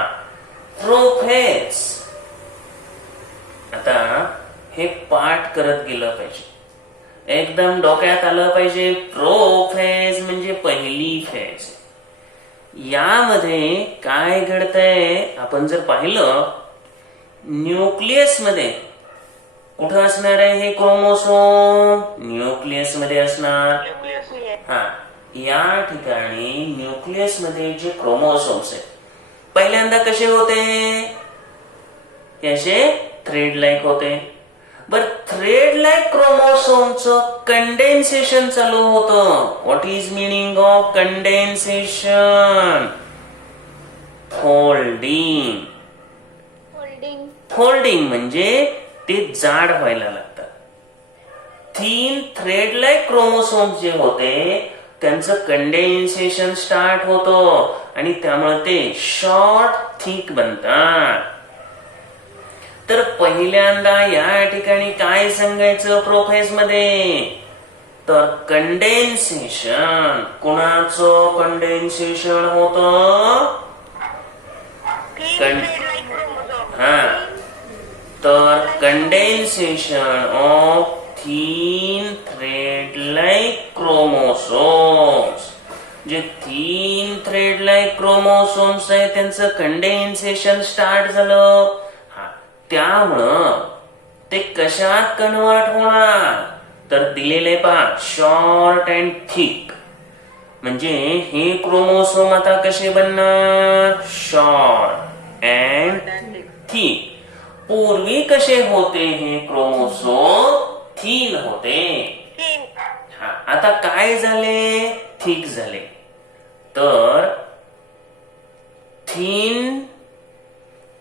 प्रोफेज. आता हे पाठ करत गेलं पाहिजे. एकदम डोक्यात आलं पाहिजे. प्रोफेज म्हणजे पहिली फेज. यामध्ये काय घडतंय आपण जर पाहिलं, न्यूक्लियस मध्ये कुठं असणार आहे हे क्रोमोसोम? न्यूक्लियस मध्ये असणार. हा, या ठिकाणी न्यूक्लियस मध्ये जे क्रोमोसोम्स आहेत पहिल्यांदा कसे होते? असे थ्रेड लाईक होते. बर, थ्रेड लाईक क्रोमोसोमचं कंडेन्सेशन चालू होतं. What is meaning of condensation? Folding. Folding म्हणजे ते जाड व्हायला लागतात. थीन थ्रेड लाईक क्रोमोसोम जे होते त्यांचं कंडेन्सेशन स्टार्ट होतं आणि त्यामुळे ते शॉर्ट थिक बनतात. तर पहिल्यांदा या ठिकाणी काय सांगायचं प्रोफेज मध्ये? तर कंडेन्सेशन. कुणाचं कंडेन्सेशन होतं? हा, तर condensation of thin thread like chromosomes. जे थीन थ्रेड लाईक क्रोमोसोम्स आहे त्यांचं कंडेन्सेशन स्टार्ट झालं. त्यामुळं ते कशात कन्वर्ट होणार? तर दिलेले पहा, शॉर्ट अँड थिक. म्हणजे हे क्रोमोसोम आता कसे बनणार? Short and thick. पूर्वी कसे होते हे क्रोमोसोम? थीन होते. आता काय झाले? थिक झाले. तर थीन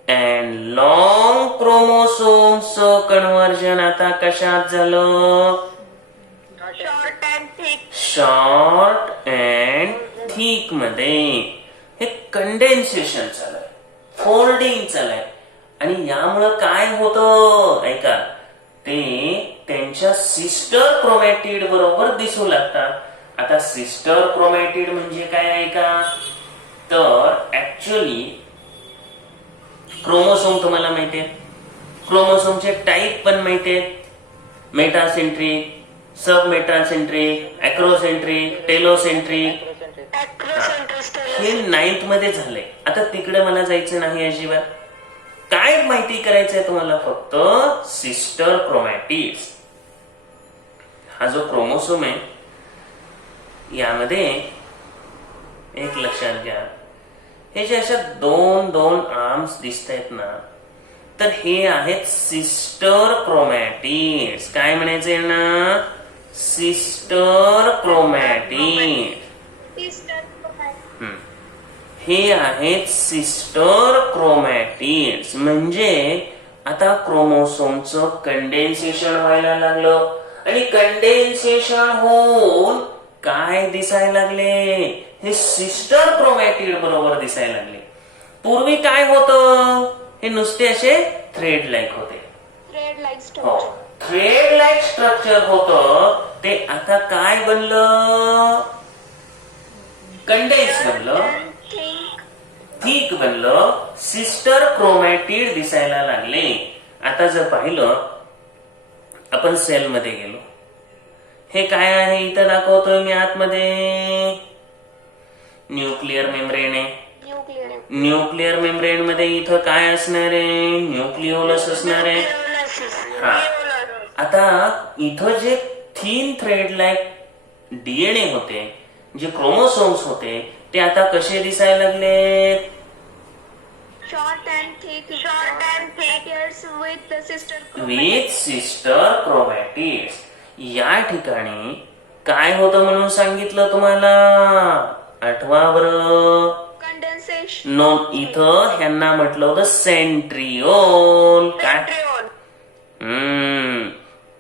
अँड लॉंग क्रोमोसोमचं कन्व्हर्जन आता कशात झालं? शॉर्ट अँड थिक मध्ये. हे कंडेन्सेशन चालय, फोल्डिंग चालय. आणि यामुळं काय होतं? ऐका, ते त्यांच्या सिस्टर क्रोमॅटिड बरोबर दिसू लागतात. आता सिस्टर क्रोमॅटिड म्हणजे काय ऐका, तर ऍक्च्युअली क्रोमोसोम तुम्हाला माहितीये, क्रोमोसोमचे टाईप पण माहितीये. मेटासेंट्रिक, सब मेटासेंट्रिक, अॅक्रोसेंट्रिक, टेलोसेंट्रिक. हे 9th मध्ये झालंय. आता तिकडे मला जायचं नाही अजिबात. काय माहिती करायचंय तुम्हाला? फक्त सिस्टर क्रोमॅटिड्स. हा जो क्रोमोसोम आहे यामध्ये एक लक्षात घ्या, हे जे अशा दोन आर्म्स दिसत आहेत ना, तर हे आहेत सिस्टर क्रोमॅटिड्स. काय म्हणायचंय ना? Sister chromatid. हे आहेत सिस्टर क्रोमॅटिड्स. म्हणजे आता क्रोमोसोमचं कंडेन्सेशन व्हायला लागलं आणि कंडेन्सेशन होऊन काय दिसायला लागले? हे सिस्टर क्रोमॅटिड बरोबर दिसायला लागले. पूर्वी काय होतं? हे नुसते असे थ्रेड लाईक होते. थ्रेड लाईक स्ट्रक्चर होतं. ते आता काय बनलं? कंडेन्स बनलं, थिक बनलं, सिस्टर क्रोमॅटिड दिसायला लागले. आता जर पाहिलं, आपण सेल मध्ये गेलो, हे काय आहे इथं दाखवतोय मी आतमध्ये? न्यूक्लिअर मेम्ब्रेन आहे. न्यूक्लिअर मेम्ब्रेन मध्ये इथं काय असणार आहे? न्यूक्लिओलस असणार आहे. हा, आता इथं जे थीन थ्रेड लाईक डीएनए होते, जे क्रोमोसोम्स होते, ते आता कसे दिसायला लागले? Short and thick with sister chromatids. या ठिकाणी काय होतं म्हणून सांगितलं तुम्हाला? आठवा बरं. कंडेन्सेशन. इथं ह्यांना म्हटलं होतं सेंट्रिओल. काय?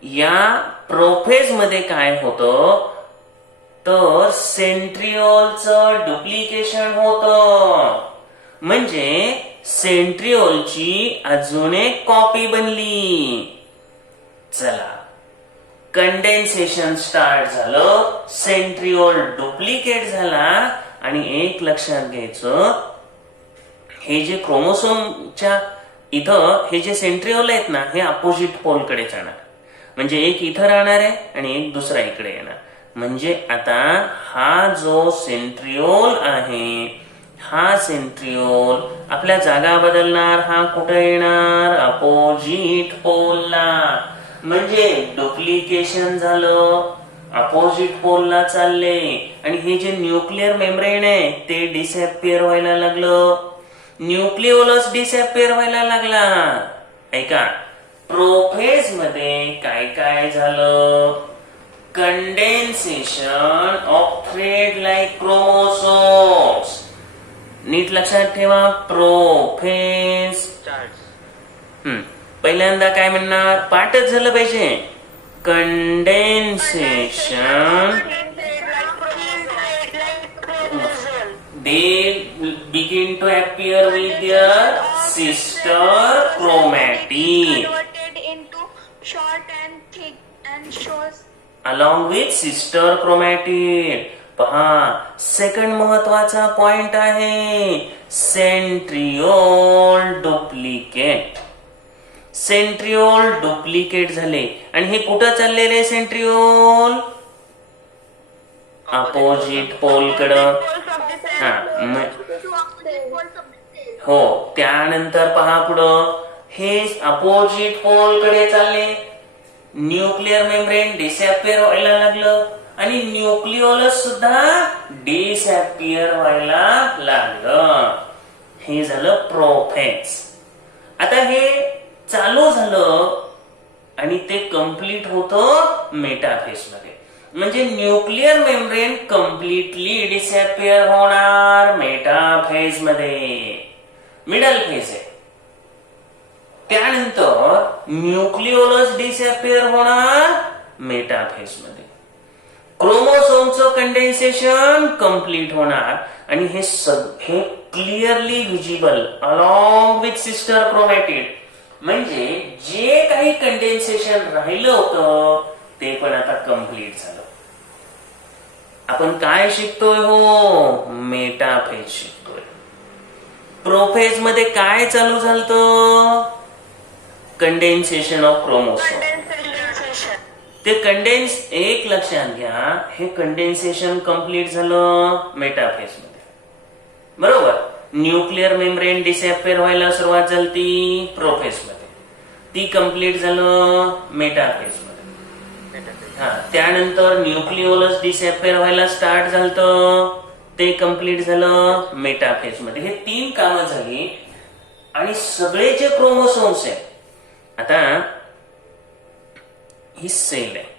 या प्रोफेज मध्ये काय होतं? तर सेंट्रिओलचं डुप्लिकेशन होतं. म्हणजे सेंट्रिओलची अजून एक कॉपी बनली. चला, कंडेन्सेशन स्टार्ट झालं, सेंट्रिओल डुप्लिकेट झाला. आणि एक लक्षात घ्यायचं, हे जे क्रोमोसोमच्या इथं हे जे सेंट्रिओल आहेत ना हे अपोजिट पोलकडे जाणार, म्हणजे एक इथं राहणार आहे आणि एक दुसरा इकडे येणार. म्हणजे आता हा जो सेंट्रिओल आहे, हा सेंट्रिओल आपल्या जागा बदलणार. हा कुठे येणार? अपोजिट पोलला. म्हणजे डुप्लिकेशन झालं, अपोजिट पोलला चालले आणि हे जे न्यूक्लिअर मेम्ब्रेन आहे ते डिसअपिअर व्हायला लागलं. न्यूक्लिओलस डिसअपिअर व्हायला लागला. ऐका, प्रोफेज मध्ये काय काय झालं? Condensation of thread like chromosomes. नीट लक्षात ठेवा, प्रोफेज. पहिल्यांदा काय म्हणणार? पाठच झालं पाहिजे. Condensation, they begin to appear with their sister chromatid converted into short and thick and shows along with sister chromatid. पहा, सेकंड महत्वाचा पॉइंट आहे सेंट्रिओल डुप्लिकेट. सेंट्रिओल डुप्लिकेट झाले आणि हे कुठं चाललेले सेंट्रिओल? अपोजिट पोलकडं. हो, त्यानंतर पहा पुढं हे अपोजिट पोलकडे चालले. न्यूक्लिअर मेम्ब्रेन डिसअपिअर व्हायला लागलं आणि न्यूक्लिओलस सुद्धा डिसअपिअर व्हायला लागलं. हे झालं प्रोफेज. आता हे चालू झालं आणि ते कंप्लीट होतं मेटाफेज मध्ये. म्हणजे न्यूक्लिअर मेम्ब्रेन कम्प्लिटली डिसअपिअर होणार मेटाफेज मध्ये. मिडल फेज आहे. त्यानंतर न्यूक्लिओलस डिसअपिअर होणार मेटाफेज मध्ये. क्रोमोसोमचं कंडेन्सेशन कंप्लीट होणार आणि हे clearly visible along with sister chromatid. म्हणजे जे काही कंडेन्सेशन राहिलं होतं ते पण आता कंप्लीट झालं. आपण काय शिकतोय? हो, मेटाफेज शिकतोय. प्रोफेज मध्ये काय चालू झालं? Condensation of chromosome. ते एक लक्षात घ्या, हे कंडेन्सेशन कंप्लीट झालं मेटाफेज मध्ये, बरोबर. न्यूक्लिअर मेम्ब्रेन डिसअपिअर व्हायला सुरुवात झाली प्रोफेज मध्ये, ती कंप्लीट झालं मेटाफेज मध्ये. त्यानंतर न्यूक्लिओलस डिसअपिअर व्हायला स्टार्ट झालं, ते कंप्लीट झालं मेटाफेज मध्ये. हे 3 कामं झाली आणि सगळे जे क्रोमोसोम्स आहेत, आता ही सेल आहे.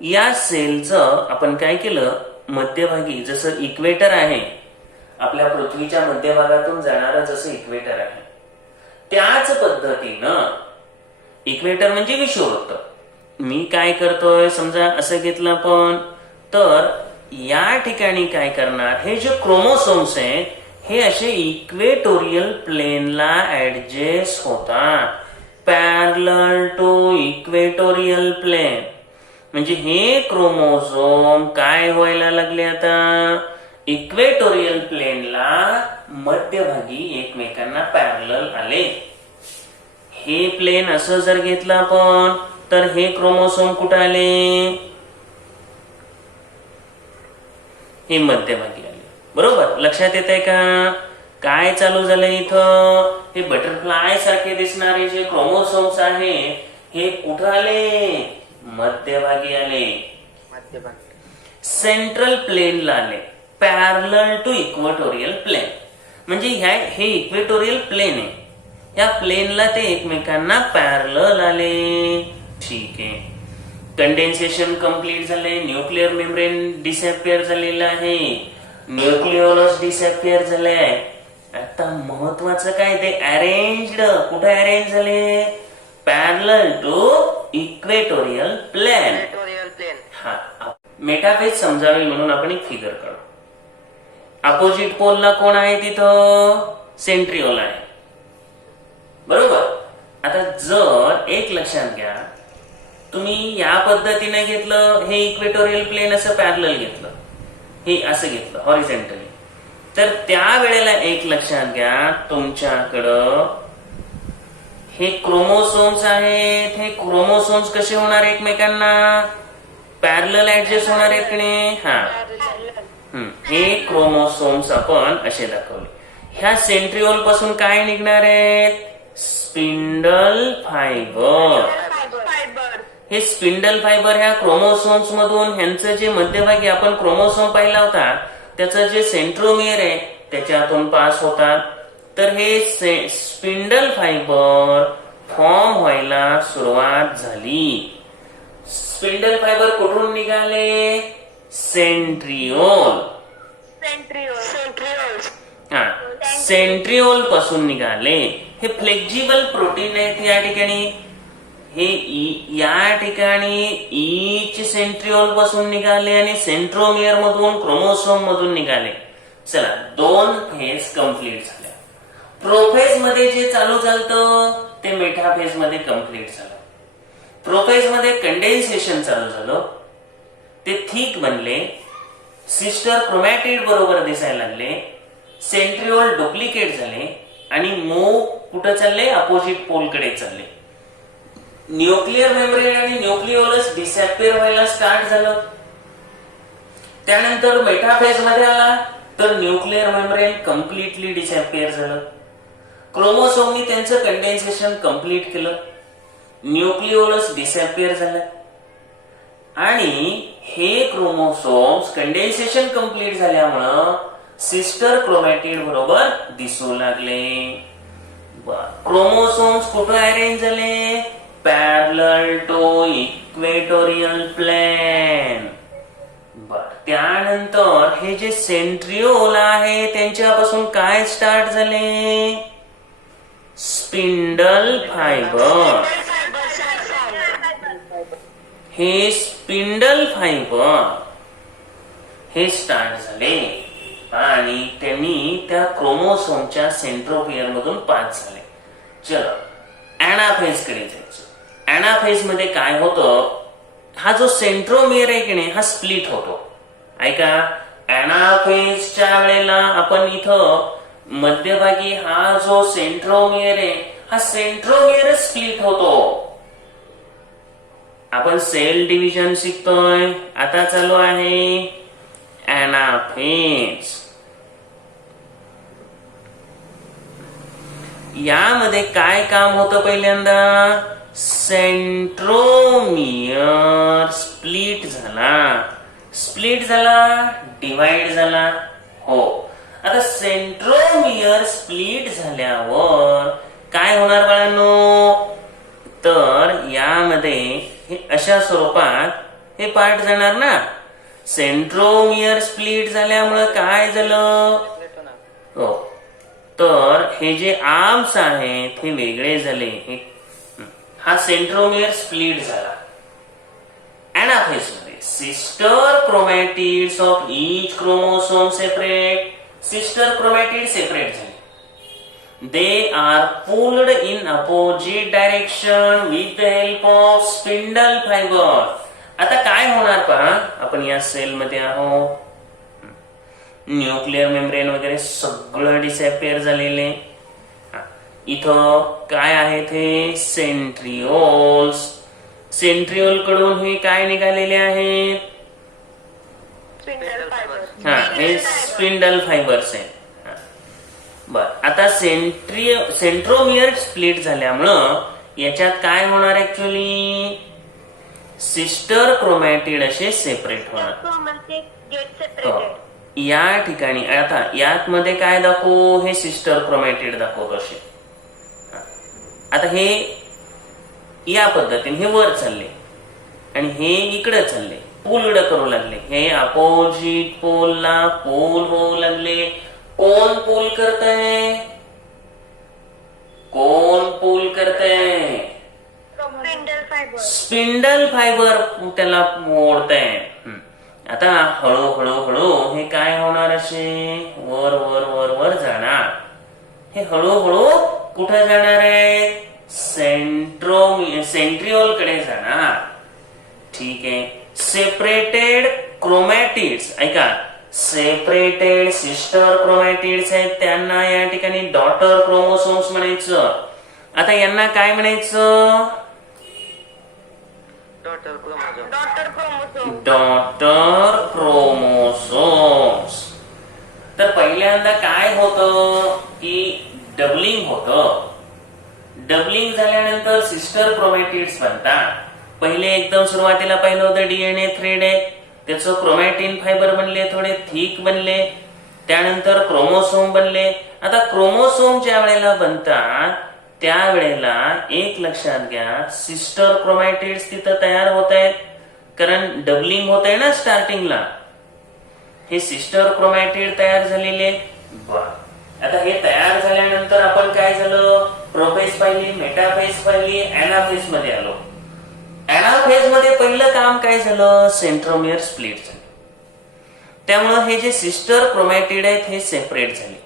या सेलचं आपण काय केलं? मध्यभागी जसं इक्वेटर आहे, आपल्या पृथ्वीच्या मध्यभागातून जाणारं जसं इक्वेटर आहे, त्याच पद्धतीनं इक्वेटर म्हणजे विषुववृत्त. मी काय करतोय? समजा असं घेतलं आपण, तर या ठिकाणी काय करणार? हे जे क्रोमोसोम्स आहेत हे असे इक्वेटोरियल प्लेनला ऍडजस्ट होतात, पॅरलल टू इक्वेटोरियल प्लेन. म्हणजे हे क्रोमोसोम काय व्हायला लागले? आता इक्वेटोरियल प्लेनला मध्यभागी एकमेकांना पॅरलल आले. हे प्लेन असं जर घेतलं आपण, तर हे क्रोमोसोम कुठे आले? हे मध्यभागी आले, बरोबर. लक्षात येत आहे का काय चालू झालं इथं? हे बटरफ्लाय सारखे दिसणारे जे क्रोमोसोम्स आहे हे कुठं आले? मध्यभागी आले, सेंट्रल प्लेनला आले, पॅरलल टू इक्वेटोरियल प्लेन. म्हणजे हे इक्वेटोरियल प्लेन आहे, या प्लेनला ते एकमेकांना पॅरलल आले. ठीक आहे, कंडेन्सेशन कंप्लीट झाले, न्यूक्लिअर मेम्ब्रेन डिसअपिअर झालेलं आहे, न्यूक्लिओलस डिसअपिअर झालंय. आता महत्वाचं काय? ते अरेंज्ड. कुठे अरेंज झाले? Parallel to equatorial plane. हा, मेटाफेज समजावी म्हणून आपण एक फिगर काढू. अपोजिट पोलला कोण आहे? तिथं सेंट्रिओल आहे, बरोबर. आता जर एक लक्षात घ्या, तुम्ही या पद्धतीने घेतलं, हे इक्वेटोरियल प्लेन असं पॅरलल घेतलं, हे असं घेतलं हॉरिझॉन्टली, तर त्या वेळेला एक लक्षात घ्या, तुमच्याकडं हे क्रोमोसोम्स आहेत. हे क्रोमोसोम्स कसे होणार एकमेकांना? पॅरलल ऍडजस्ट होणार आहेत की नाही? हे क्रोमोसोम्स आपण असे दाखवले. ह्या सेंट्रिओल पासून काय निघणार आहेत? Spindle fibre. हे स्पिंडल फायबर ह्या क्रोमोसोम्स मधून ह्यांचं जे मध्यभागी आपण क्रोमोसोम पाहिला होता त्याचं जे सेंट्रोमियर आहे त्याच्यातून पास होतात. तर हे स्पिंडल फायबर फॉर्म व्हायला सुरुवात झाली. स्पिंडल फायबर कुठून निघाले? सेंट्रिओल. सेंट्रिओल पासून निघाले. हे फ्लेक्झिबल प्रोटीन आहेत या ठिकाणी. हे या ठिकाणी ईच सेंट्रिओल पासून निघाले आणि सेंट्रोमियर मधून क्रोमोसोम मधून निघाले. चला 2 फेज कंप्लीट झाल्या. प्रोफेज मध्ये जे चालू झालं ते मेटाफेज मध्ये कंप्लीट झालं. प्रोफेज मध्ये कंडेन्सेशन चालू झालं. ते थिक बनले. सिस्टर क्रोमॅटिड बरोबर दिसायला लागले. सेंट्रिओल डुप्लिकेट झाले आणि मूव कुठं चालले? अपोजिट पोल कडे चालले. न्यूक्लिअर मेम्ब्रेन आणि न्यूक्लिओलस डिसॅपिअर व्हायला स्टार्ट झालं. त्यानंतर मेटाफेज मध्ये आला तर न्यूक्लिअर मेम्ब्रेन कम्प्लिटली डिसॅपिअर झालं. क्रोमोसोमनी त्यांचं कंडेन्सेशन कम्प्लीट केलं. न्यूक्लिओलस डिसॅपिअर झालं आणि हे क्रोमोसोम्स कंडेन्सेशन कम्प्लीट झाल्यामुळं सिस्टर क्रोमॅटिड बरोबर दिसू लागले. क्रोमोसोम्स कुठे अरेंज झाले? Parallel to equatorial plane. त्यानंतर हे जे सेंट्रिओल आहे त्यांच्यापासून काय स्टार्ट झाले? Spindle fibre. हे स्पिंडल फायबर हे स्टार्ट झाले आणि त्यांनी त्या क्रोमोसोमच्या सेंट्रोमियर मधून पास झाले. चलो ऍनाफेज कडे जायचं. ऍनाफेज मध्ये काय होतं? हा जो सेंट्रोमियर आहे की नाही हा स्प्लिट होतो. ऐका, ऍनाफेजच्या वेळेला आपण इथं मध्यभागी हा जो सेंट्रोमियर आहे हा सेंट्रोमियर स्प्लिट होतो. आपण सेल डिव्हिजन शिकतोय. आता चालू आहे ऍनाफेज. यामध्ये काय काम होतं? पहिल्यांदा सेंट्रोमियर स्प्लिट झाला. स्प्लिट झाला, डिवाइड झाला. हो, आता सेंट्रोमियर स्प्लिट झाल्यावर काय होणार बाळांनो? तर यामध्ये हे अशा स्वरूपात हे पार्ट जाणार ना. सेंट्रोमियर स्प्लिट झाल्यामुळे काय झालं? हो, तर हे जे आर्म्स आहेत हे वेगळे झाले. हा सेंट्रोमियर स्प्लिट झाला. ऍनाफेज मध्ये sister chromatids of each chromosome separate. Sister chromatid separate झाले. They are pulled in opposite direction with the help of spindle fiber. आता काय होणार पहा, आपण या सेल मध्ये आहोत. न्यूक्लिअर मेम्ब्रेन वगैरे सगळं डिसॅपिअर झालेले. इथं काय आहेत? हे सेंट्रिओल्स. सेंट्रिओल कडून हे काय निघालेले आहेत? हे स्पिंडल फायबर्स आहेत. बर, आता सेंट्रोमियर स्प्लिट झाल्यामुळं याच्यात काय होणार? ऍक्च्युअली सिस्टर क्रोमॅटिड असे सेपरेट होणार. या ठिकाणी आता यात मध्ये काय दाखवू? हे सिस्टर क्रोमॅटिड दाखवतो असे. आता हे या पद्धतीने हे वर चालले आणि हे इकडे चालले, पुलड करू लागले. हे अपोजिट पोलला पोल होऊ लागले. कोण पुल करतंय? कोण पुल करतंय? स्पिंडल फायबर त्याला मोडतंय. आता हळूहळू हळू हे काय होणार? असे वर वर वर वर जाणार. हे हळूहळू कुठे जाणार आहे? सेंट्रिओल कडे जाणार. ठीक आहे. सेपरेटेड क्रोमॅटिड्स, ऐका, सेपरेटेड सिस्टर क्रोमॅटिड्स आहेत त्यांना या ठिकाणी डॉटर क्रोमोसोम्स म्हणायचं आता यांना काय म्हणायचं? daughter chromosome. Daughter chromosomes. तर पहिल्यांदा काय होतं की डबलिंग होतं. डबलिंग झाल्यानंतर सिस्टर क्रोमॅटिड्स बनतात. पहिले एकदम सुरुवातीला पहिलं होतं डीएनए थ्रेड आहे, त्याचं क्रोमॅटिन फायबर बनले, थोडे थिक बनले, त्यानंतर क्रोमोसोम बनले. आता क्रोमोसोम ज्या वेळेला बनतात त्यावेळेला एक लक्षात घ्या, सिस्टर क्रोमॅटिड्स तिथं तयार होत आहेत, कारण डबलिंग होत आहे ना स्टार्टिंगला. हे सिस्टर क्रोमॅटिड तयार झालेले. आता हे तयार झाल्यानंतर आपण काय झालं, प्रोफेज पाहिली, मेटाफेज पाहिली, अॅनाफेज मध्ये आलो. अॅनाफेज मध्ये पहिलं काम काय झालं, सेंट्रोमियर स्प्लिट झाले. त्यामुळे हे जे सिस्टर क्रोमॅटिड आहेत हे सेपरेट झाले.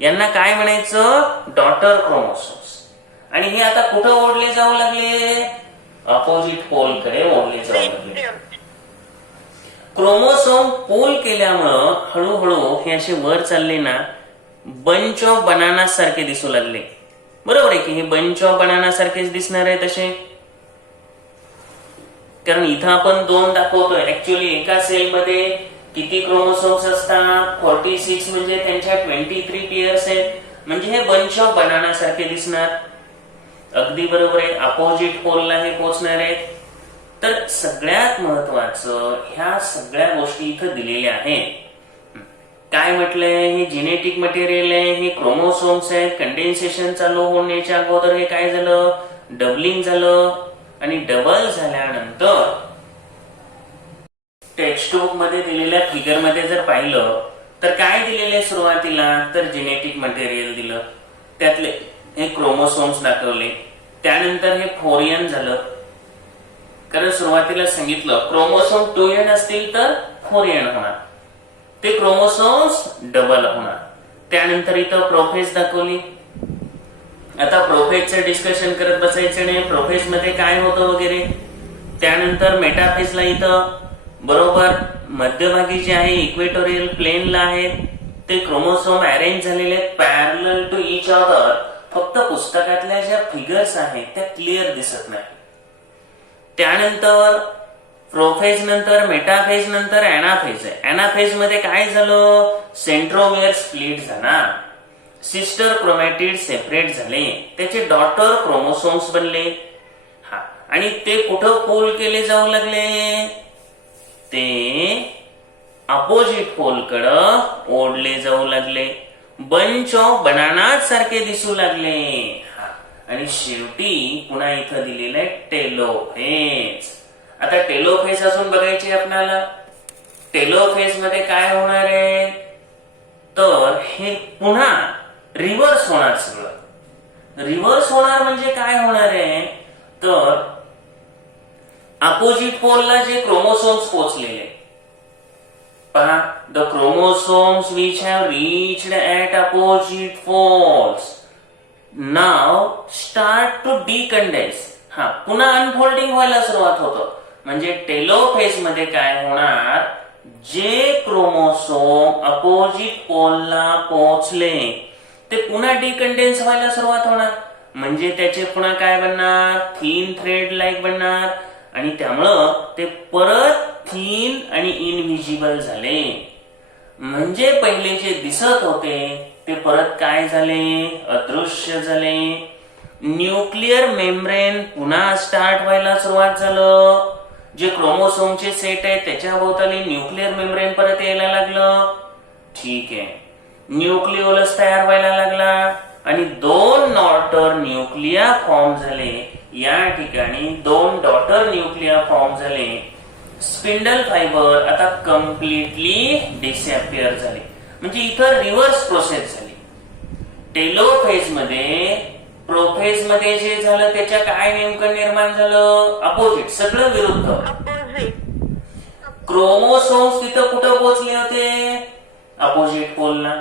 यांना काय म्हणायचं, डॉटर क्रोमोसोम्स. आणि हे आता कुठं ओढले जाऊ लागले, अपोजिट पोल कडे ओढले जाऊ लागले. क्रोमोसोम पोल केल्यामुळं हळूहळू हे असे वर चालले ना, बंच ऑफ बनाना सारखे दिसू लागले. बरोबर आहे की हे बंच ऑफ बनाना सारखेच दिसणार आहे तसे, कारण इथं आपण 2 दाखवतोय. ऍक्च्युअली एका सेल मध्ये किती क्रोमोसोम्स असतात, 46, म्हणजे त्यांच्या 23 पेअर्स आहेत. म्हणजे हे बंच ऑफ बनाना सारखे दिसणार. अगदी बरोबर आहे, अपोजिट पोलला हे पोहोचणार आहेत. तर सगळ्यात महत्वाचं, ह्या सगळ्या गोष्टी इथं दिलेल्या आहेत. काय म्हटलंय, हे जेनेटिक मटेरियल आहे, हे क्रोमोसोम्स आहेत. कंडेन्सेशन चालू होण्याच्या अगोदर हे काय झालं, डबलिंग झालं. आणि डबल झाल्यानंतर टेक्स्टबुक मध्ये दिलेल्या फिगर मध्ये जर पाहिलं तर काय दिलेले सुरुवातीला, तर जेनेटिक मटेरियल दिलं, त्यातले हे क्रोमोसोम्स दाखवले. त्यानंतर हे 4n झालं, कारण सुरुवातीला सांगितलं क्रोमोसोम 2n असतील तर 4n होणार, ते क्रोमोसोम्स डबल होणार. त्यानंतर इथं प्रोफेज दाखवली. आता प्रोफेजचं डिस्कशन करत बसायचं नाही, प्रोफेज मध्ये काय होतं वगैरे. त्यानंतर मेटाफेजला इथं बरोबर मध्यभागी जे आहे इक्वेटोरियल प्लेनला आहेत ते क्रोमोसोम अरेंज झालेले पॅरलल टू इच अदर. फक्त पुस्तकातल्या ज्या फिगर्स आहेत त्या क्लिअर दिसत नाही. त्यानंतर प्रोफेज नंतर मेटाफेज नंतर अॅनाफेज आहे. अॅनाफेज मध्ये काय झालं, सेंट्रोमियर स्प्लिट झाला, सिस्टर क्रोमॅटिड सेपरेट झाले, त्याचे डॉटर क्रोमोसोम्स बनले. हा, आणि ते कुठं पोल केले जाऊ लागले, ते अपोजिट पोल कडं ओढले जाऊ लागले, बंच ऑफ बनाना सारखे दिसू लागले. आणि शेवटी पुन्हा इथं दिलेलं आहे टेलोफेज. आता टेलोफेज अजून बघायचे आपल्याला. टेलोफेज मध्ये काय होणार आहे, तर हे पुन्हा रिव्हर्स होणार. सगळं रिव्हर्स होणार म्हणजे काय होणार आहे, तर अपोजिट पोलला जे क्रोमोसोम्स पोहोचलेले पहा, the chromosomes which have reached at opposite poles now start to decondense. हा, पुन्हा अनफोल्डिंग व्हायला सुरुवात होतं. म्हणजे टेलोफेज मध्ये काय होणार, जे क्रोमोसोम अपोजिट पोलला पोहोचले ते पुन्हा डिकंडेन्स व्हायला सुरुवात होणार. म्हणजे त्याचे पुन्हा काय बनणार, थिन थ्रेड लाईक बनणार. आणि त्यामुळं ते परत थिन आणि इनव्हिजिबल झाले. म्हणजे पहिले जे दिसत होते ते परत काय झाले, अदृश्य झाले. न्यूक्लिअर मेम्ब्रेन पुन्हा स्टार्ट व्हायला सुरुवात झालं. जे क्रोमोसोमचे सेट आहे त्याच्या भोवताली न्यूक्लिअर मेम्ब्रेन परत यायला लागलं. ठीक आहे, न्यूक्लिओलस तयार व्हायला लागला आणि 2 डॉटर न्यूक्लिया फॉर्म झाले. या ठिकाणी 2 डॉटर न्यूक्लिया फॉर्म झाले. स्पिंडल फायबर आता कम्प्लिटली डिसअपिअर झाले. म्हणजे इथं रिव्हर्स प्रोसेस झाली. टेलोफेज मध्ये प्रोफेज मध्ये जे झालं त्याच्या काय नेमकं निर्माण झालं, अपोजिट, सगळं विरुद्ध. क्रोमोसोम्स तिथं कुठं पोहोचले होते, अपोजिट पोलला.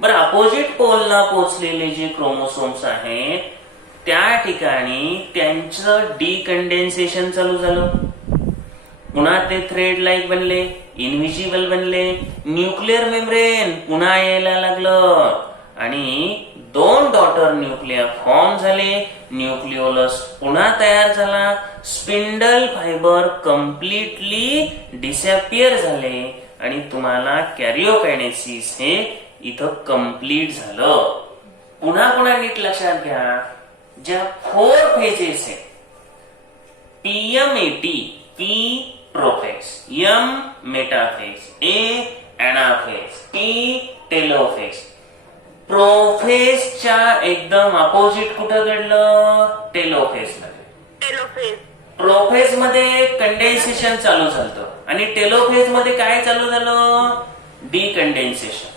बरं, अपोजिट पोलला पोहोचलेले जे क्रोमोसोम्स आहेत त्या ठिकाणी त्यांचं डिकंडेन्सेशन चालू झालं. पुन्हा ते थ्रेड लाईक बनले, इनव्हिजिबल बनले. न्यूक्लिअर मेम्ब्रेन पुन्हा यायला लागलं आणि 2 डॉटर न्यूक्लिया फॉर्म झाले, न्यूक्लिओलस पुन्हा तयार झाला, स्पिंडल फायबर कम्प्लिटली डिसअपियर झाले आणि तुम्हाला कॅरिओकायनेसिस हे इथं कम्प्लीट झालं. पुन्हा नीट लक्षात घ्या, ज्या 4 फेजेस आहेत, PMAT, P prophase, M metaphase, A anaphase, T telophase. प्रोफेजच्या एकदम अपोजिट कुठं घडलं? टेलोफेज मध्ये. टेलोफेज. प्रोफेज मध्ये कंडेन्सेशन चालू झालं आणि टेलोफेज मध्ये काय चालू झालं? डिकंडेन्सेशन.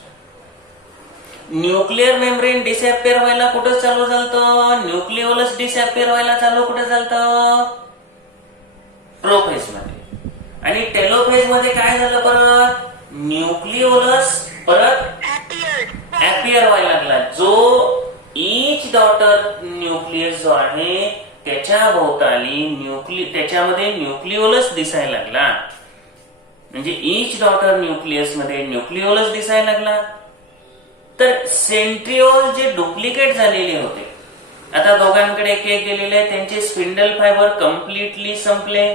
न्यूक्लिअर मेम्ब्रेन डिसअपियर व्हायला कुठं चालू झालं? न्यूक्लिओलस डिसअपियर व्हायला चालू कुठं झालं? प्रोफेज मध्ये. आणि टेलोफेज मध्ये काय झालं? परत न्यूक्लिओलस परत अपियर व्हायला लागला. जो ईच डॉटर न्यूक्लियस जो आहे त्याच्या भोवताली त्याच्यामध्ये न्यूक्लिओलस दिसायला लागला. म्हणजे ईच डॉटर न्यूक्लियस मध्ये न्यूक्लिओलस दिसायला लागला. तर सेंट्रिओल जे डुप्लिकेट झालेले होते, आता दोघांकडे एक एक गेलेले, त्यांचे स्पिंडल फायबर कम्प्लिटली संपले.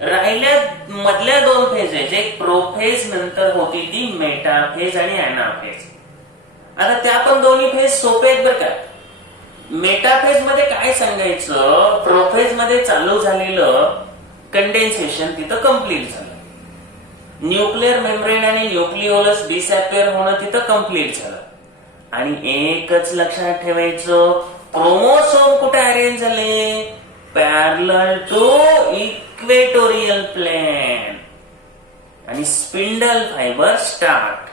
राहिल्या मधल्या 2 फेजेस, एक प्रोफेज नंतर होती ती मेटाफेज आणि एनाफेज. आता त्या पण दोन्ही फेज सोपे आहेत बरं का. मेटाफेज मध्ये काय सांगायचं? प्रोफेज मध्ये चालू झालेलं कंडेन्सेशन तिथं कम्प्लीट झालं. न्यूक्लिअर मेम्ब्रेन आणि न्यूक्लिओलस डिसअपियर होणं तिथं कम्प्लीट झालं. आणि एकच लक्षात ठेवायचं, क्रोमोसोम कुठे अरेंज झाले? Parallel to equatorial plane. आणि स्पिंडल फायबर स्टार्ट.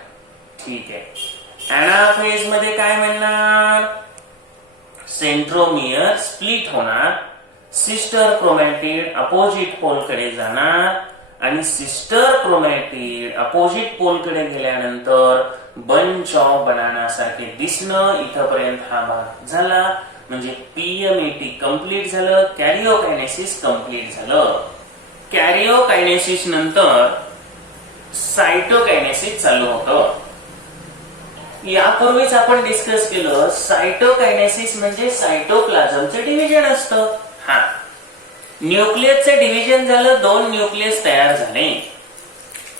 ठीक आहे. एनाफेज मध्ये काय म्हणणार? सेंट्रोमियर स्प्लिट होणार, सिस्टर क्रोमॅटिड अपोजिट पोल कडे जाणार आणि सिस्टर क्रोमॅटिड अपोजिट पोल कडे गेल्यानंतर बंच ऑफ बनाना सारखे दिसणं. इथपर्यंत हा भाग झाला. म्हणजे PMAT कम्प्लीट झालं, कॅरिओकायनेसिस कम्प्लीट झालं. कॅरिओकायनेसिस नंतर सायटोकायनेसिस चालू होतं. यापूर्वीच आपण डिस्कस केलं, सायटोकायनेसिस म्हणजे सायटोप्लाझमचं डिव्हिजन असतं. हा, न्यूक्लियसचं डिव्हिजन झालं, 2 न्यूक्लियस तयार झाले.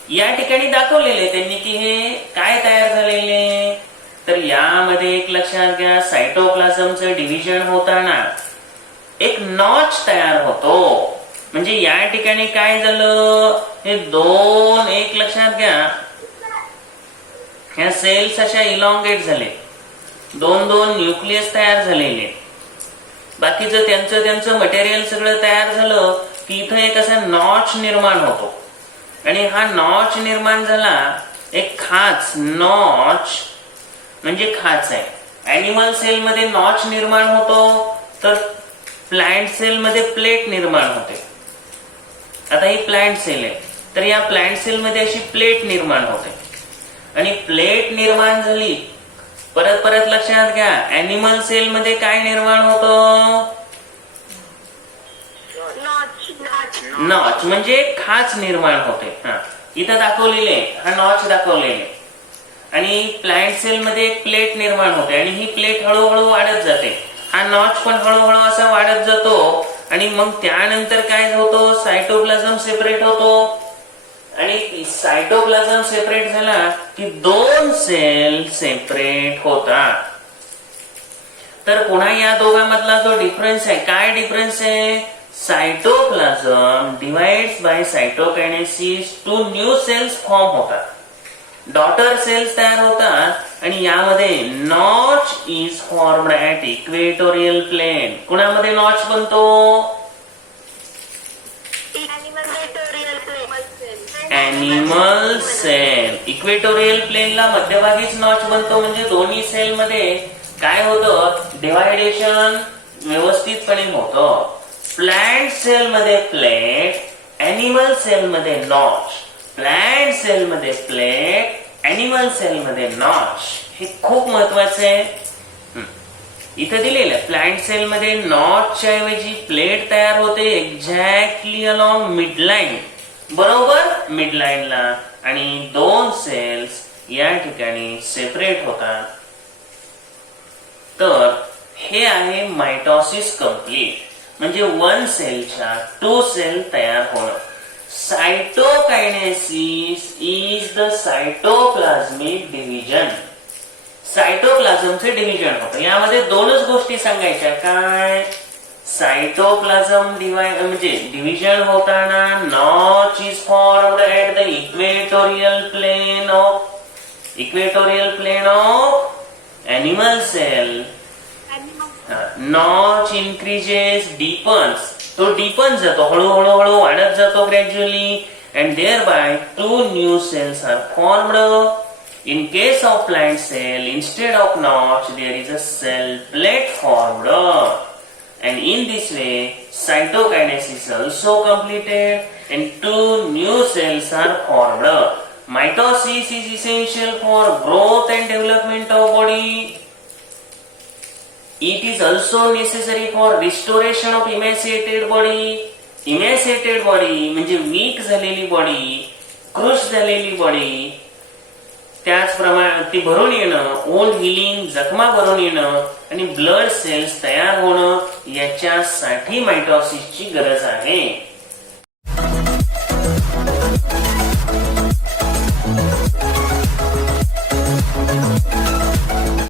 या ठिकाणी दाखवलेले त्यांनी की हे काय तयार झालेले. तर यामध्ये एक लक्षात घ्या, सायटोप्लाझमचं डिव्हिजन होताना एक नॉच तयार होतो. म्हणजे या ठिकाणी काय झालं, हे 2 एक लक्षात घ्या, ह्या सेल्स अशा इलॉंगेट झाले, 2 न्यूक्लियस तयार झालेले. बाकीचं त्यांचं मटेरियल सगळं तयार झालं की इथं एक असा नॉच निर्माण होतो. आणि हा नॉच निर्माण झाला, एक खाच, नॉच म्हणजे खाच आहे. अॅनिमल सेल मध्ये नॉच निर्माण होतो, तर प्लांट सेल मध्ये प्लेट निर्माण होते. आता ही प्लांट सेल आहे, तर या प्लांट सेल मध्ये अशी प्लेट निर्माण होते. आणि प्लेट निर्माण झाली, परत लक्षात घ्या, अॅनिमल सेल मध्ये काय निर्माण होतं? नॉच म्हणजे खाच निर्माण होते. हा, इथं दाखवलेले, हा नॉच दाखवलेले. आणि प्लांट सेल मध्ये एक प्लेट निर्माण होते आणि ही प्लेट हळूहळू वाढत जाते. हा नॉच पण हळूहळू असा वाढत जातो. आणि मग त्यानंतर काय होतो, सायटोप्लाझम सेपरेट होतो. आणि सायटोप्लाझम सेपरेट झाला की 2 सेल सेपरेट होतात. तर पुन्हा या दोघांमधला जो डिफरन्स आहे, काय डिफरन्स आहे? Cytoplasm divides by cytokinesis 2 new cells form होतात, डॉटर सेल्स तयार होतात. आणि यामध्ये notch is formed at equatorial plane. कुणामध्ये नॉच बनतो? Animal cell. इक्वेटोरियल प्लेनला मध्यभागीच नॉच बनतो. म्हणजे दोन्ही सेल मध्ये काय होतं, डिवायडेशन व्यवस्थितपणे होतं. प्लांट सेल मध्ये प्लेट, अॅनिमल सेल मध्ये नॉच. प्लांट सेल मध्ये प्लेट, अॅनिमल सेल मध्ये नॉच. हे खूप महत्वाचं आहे. इथे दिलेलं प्लांट सेल मध्ये नॉचच्या ऐवजी प्लेट तयार होते एक्झॅक्टली अलॉंग मिडलाईन, बरोबर मिडलाईनला. आणि 2 सेल्स या ठिकाणी सेपरेट होतात. तर हे आहे मायटॉसिस कंप्लीट, म्हणजे 1 सेलच्या 2 सेल तयार होणं. Cytokinesis is the सायटोप्लाझ्मिक division. सायटोप्लाझमचे division होतं. यामध्ये 2च गोष्टी सांगायच्या. काय? सायटोप्लाझम म्हणजे डिव्हिजन होताना notch is formed at the equatorial plane of animal cell. Notch increases, deepens, तो डीपन जातो, हळूहळू वाढत जातो gradually, and thereby 2 new cells are formed. In case of plant cell, instead of notch, there is a cell plate formed. And in this way, cytokinesis is also completed and 2 new cells are formed. Mitosis is essential for growth and development of body. It is also necessary for restoration of emaciated body. Emaciated body म्हणजे weak झालेली बॉडी, क्रुश झालेली बॉडी, त्याचप्रमाणे ती भरून येणं, ओल्ड हिलिंग, जखमा भरून येणं आणि ब्लड सेल्स तयार होणं, याच्यासाठी मायटॉसिसची गरज आहे.